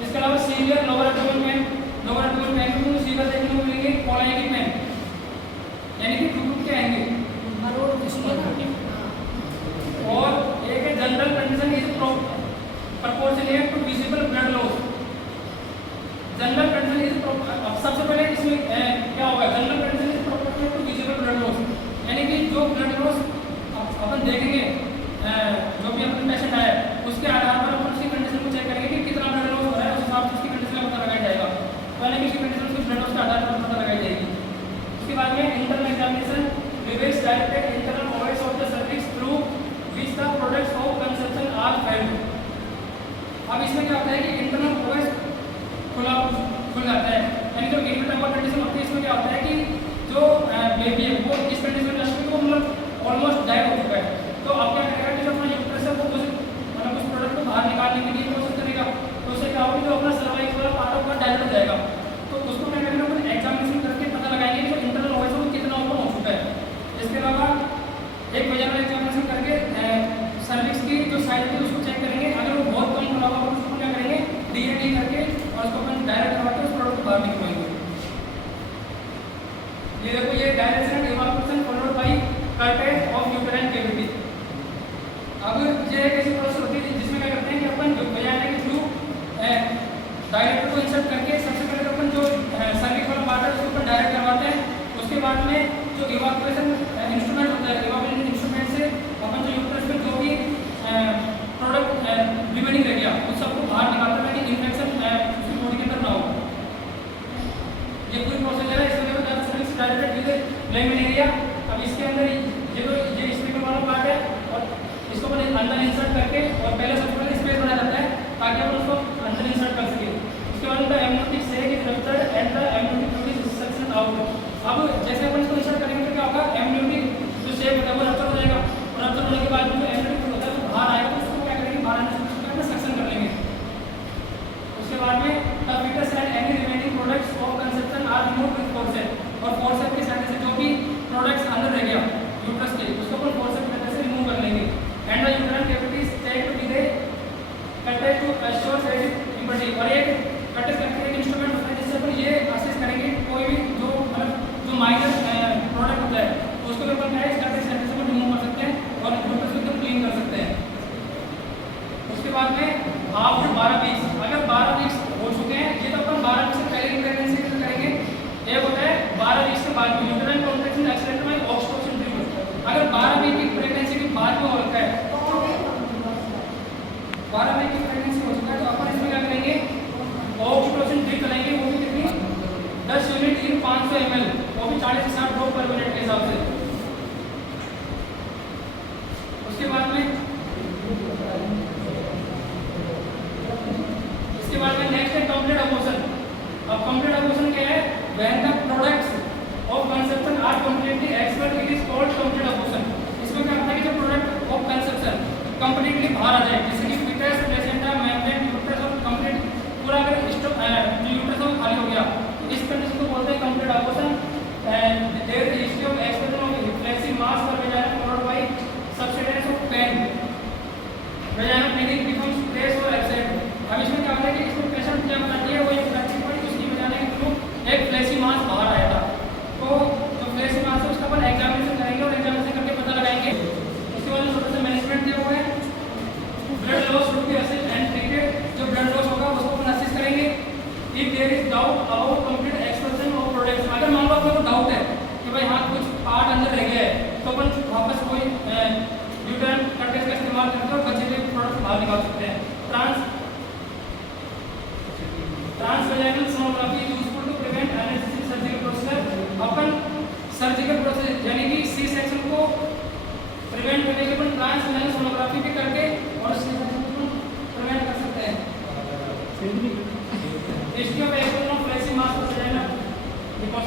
इसके अलावा severe lower abdomen pain, lower abdomen pain को सीवियर देखने को मिलेंगे, कोलाइटिक पेन यानी कि टूट के आएंगे। और एक है general condition is proportionate to visible blood loss. General condition is सबसे पहले इसमें क्या होगा, general condition is proportionate to visible blood loss, यानी कि जो ब्लड लॉस अपन देखेंगे जो भी अपन पेशेंट आया उसके आधार पर अपन उसकी कंडीशन को चेक करेंगे कि कितना ब्लड लॉस हो रहा है, उस हिसाब से उसकी कंडीशन का पता लगाया जाएगा। पहले की कंडीशन उसके ब्लड लॉस के आधार पर पता लगाई जाएगी। उसके बाद में internal examination reverse directed internal os of the cervix through which the products of conception are filed. अब इसमें क्या होता है कि इंटरनल ओएस खुल जाता है, यानी जो इनविट्रो कंडीशन होती है इसमें क्या होता है कि जो बेबी है वो इस कंडीशन में नष्ट को मतलब ऑलमोस्ट डाई हो चुका है। तो अब क्या करेगा कि जो अपना यूट्रस है वो मतलब उस प्रोडक्ट को बाहर निकालने के लिए कोशिश करेगा, तो उससे क्या होगा जो अपना सर्वाइकल वाला पार्ट ऑफ का डायरेक्ट हो जाएगा। तो उसको क्या करेंगे अपन एग्जामिनेशन करके पता लगाएंगे कि जो इंटरनल ओएस है वो कितना ओपन हो चुका है। इसके अलावा एक वेजाइनल एग्जामिनेशन करके सर्विक्स की जो साइड है उसको चेक करेंगे, अगर वो बहुत कम खुला हुआ उसको क्या करेंगे डीएनडी करके और उसको अपन डायरेक्ट करवा के उस प्रोडक्ट को बाहर निकलवाएंगे। ये देखो ये direction evaluation followed by curtains of uterine cavity. अब ये एक ऐसी प्रोसेस होती है जिसमें क्या करते हैं कि अपन जो वेजाइना के थ्रू डायरेक्टर को इंसर्ट करके सबसे पहले तो अपन जो सर्विक्स वाला पार्ट है उसको अपन डायरेक्ट करवाते हैं। उसके बाद में जो इवैक्यूएशन इंस्ट्रूमेंट होता है, इवैक्यूएशन इंस्ट्रूमेंट से अपन जो यूट्रस में जो भी प्रोडक्ट रिमेनिंग रह गया उस सबको बाहर निकालते हैं कि इन्फेक्शन उसकी बॉडी के अंदर ना हो। ये पूरी प्रोसीजर है। इसमें देखो सर्विक्स डायरेक्टेड विद लेमिनेरिया। अब इसके अंदर ये स्पीकर वाला पार्ट है और इसको अपन अंदर इंसर्ट करके और पहले सबसे पहले स्पेस बनाया जाता है ताकि अपन उसको अंदर इंसर्ट कर सके। उसके बाद the amniotic sac is ruptured and the amniotic fluid is suction out. अब जैसे अपन इसको इंसर्ट करेंगे तो क्या होगा, एमनियोटिक जो सेक होता है वो रप्चर हो जाएगा और रप्चर होने के बाद जो एमनियोटिक फ्लूइड होता है वो बाहर आएगा, तो उसको क्या करेंगे बाहर आने से सक्शन कर लेंगे। उसके बाद में the fetus and any remaining products of conception are removed with forceps और फोर्सेप्स की सहायता से जो भी प्रोडक्ट्स अंदर रह गया यूट्रस के उसको अपन फोर्सेप्स की मदद से रिमूव कर लेंगे। And the uterine cavity is tacked with a cutter to assure सेटिव इम्पल्टी। और एक कटर करके एक इंस्ट्रूमेंट होता है जिससे अपन ये असेस करेंगे कोई भी जो मतलब जो माइनर प्रोडक्ट होता है उसको भी अपन क्या है इस कटर से रिमूव कर सकते हैं और यूट्रस को एकदम क्लीन कर सकते हैं। उसके बाद में आफ्टर 12 वीक्स, अगर 12 वीक्स हो चुके हैं, ये तो अपन 12 वीक्स से पहले की प्रेगनेंसी में करेंगे। एक होता है 12 वीक्स के बाद में यूट्राइन कॉन्ट्रैक्शन एक्सीडेंट में ऑक्सीटोसिन ट्रीटमेंट। अगर 12 वीक की प्रेगनेंसी के बाद में हो रखा है 12 वीक की प्रेगनेंसी हो चुका है तो अपन इसमें क्या करेंगे ऑक्सीटोसिन ड्रिप चलाएंगे, वो भी कितनी 10 यूनिट इन 500 ml, वो भी 40 से 60 ड्रॉप पर मिनट के हिसाब से। उसके बाद में नेक्स्ट है कंप्लीट अबॉर्शन। अब कंप्लीट अबॉर्शन क्या है, when the products of conception are completely expelled it is called complete abortion. इसमें क्या होता है कि जो प्रोडक्ट ऑफ कंसेप्शन कंप्लीटली बाहर आ जाए, जैसे कि फीटस, प्लेसेंटा, मेम्ब्रेन, यूट्रस और कंप्लीट पूरा अगर यूट्रस में खाली हो गया तो इस कंडीशन को बोलते हैं complete abortion. And there is history of expulsion of reflexive mass for vagina followed by subsidence of pain, vagina bleeding becomes place और एब्सेंट। अब इसमें क्या होता है कि इसमें पेशेंट क्या बताती है वो एक बच्ची पड़ी उसकी वेजाइना के थ्रू एक फ्लैशी मास बाहर आया था, तो जो फ्लैशी मास है उसका अपन एग्जामिनेशन करेंगे और एग्जामिनेशन करके पता लगाएंगे। उसके बाद जो छोटा सा मैनेजमेंट दिया हुआ है blood loss should be assessed and treated. जो ब्लड लॉस होगा उसको अपन असेस करेंगे। If there is doubt about complete expulsion of products, अगर मान लो आपको डाउट है कि भाई हाँ कुछ पार्ट अंदर रह गया है तो अपन वापस कोई यूटर्न कटेज का इस्तेमाल करके और बचे हुए प्रोडक्ट बाहर निकाल सकते हैं। Transvaginal sonography useful to prevent unnecessary surgical procedure. अपन सर्जिकल प्रोसीजर यानी कि सी सेक्शन को प्रिवेंट करने के लिए अपन ट्रांसवेजाइनल सोनोग्राफी भी करके और सी सेक्शन को प्रिवेंट कर सकते हैं। History of expulsion of fleshy mass of vagina because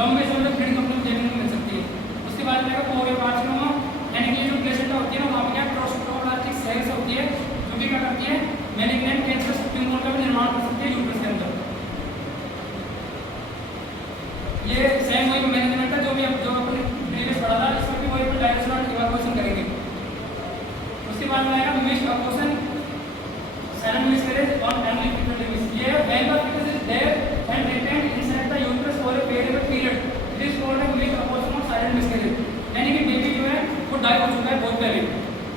लंबे समय तक ब्रीडिंग कंपनी देखने को मिल सकती है। उसके बाद रहेगा पोरियोकार्सिनोमा, यानी कि जो प्लेसेंटा होती है ना वहाँ पे क्या ट्रोफोब्लास्टिक सेल्स होती है जो कि क्या करती है मैलिग्नेंट कैंसर ट्यूमर का भी निर्माण कर सकती है यूट्रस के अंदर। ये सेम वही मैनेजमेंट है जो भी जो अपने प्रीवियस पढ़ा था, इसमें भी वही डायरेक्शन और इवैल्यूएशन करेंगे। उसके बाद आएगा मिस्ड अबॉर्शन, सडन मिसकैरेज और अनलिमिटेड मिस। ये when the fetus is there and retained inside the uterus for a variable period, it is called a mixed abortion or silent miscarriage। यानी कि baby जो है वो डाई हो चुका है बहुत पहले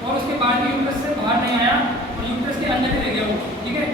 और उसके बाद भी यूट्रस से बाहर नहीं आया और यूट्रस के अंदर ही रह गया वो, ठीक है।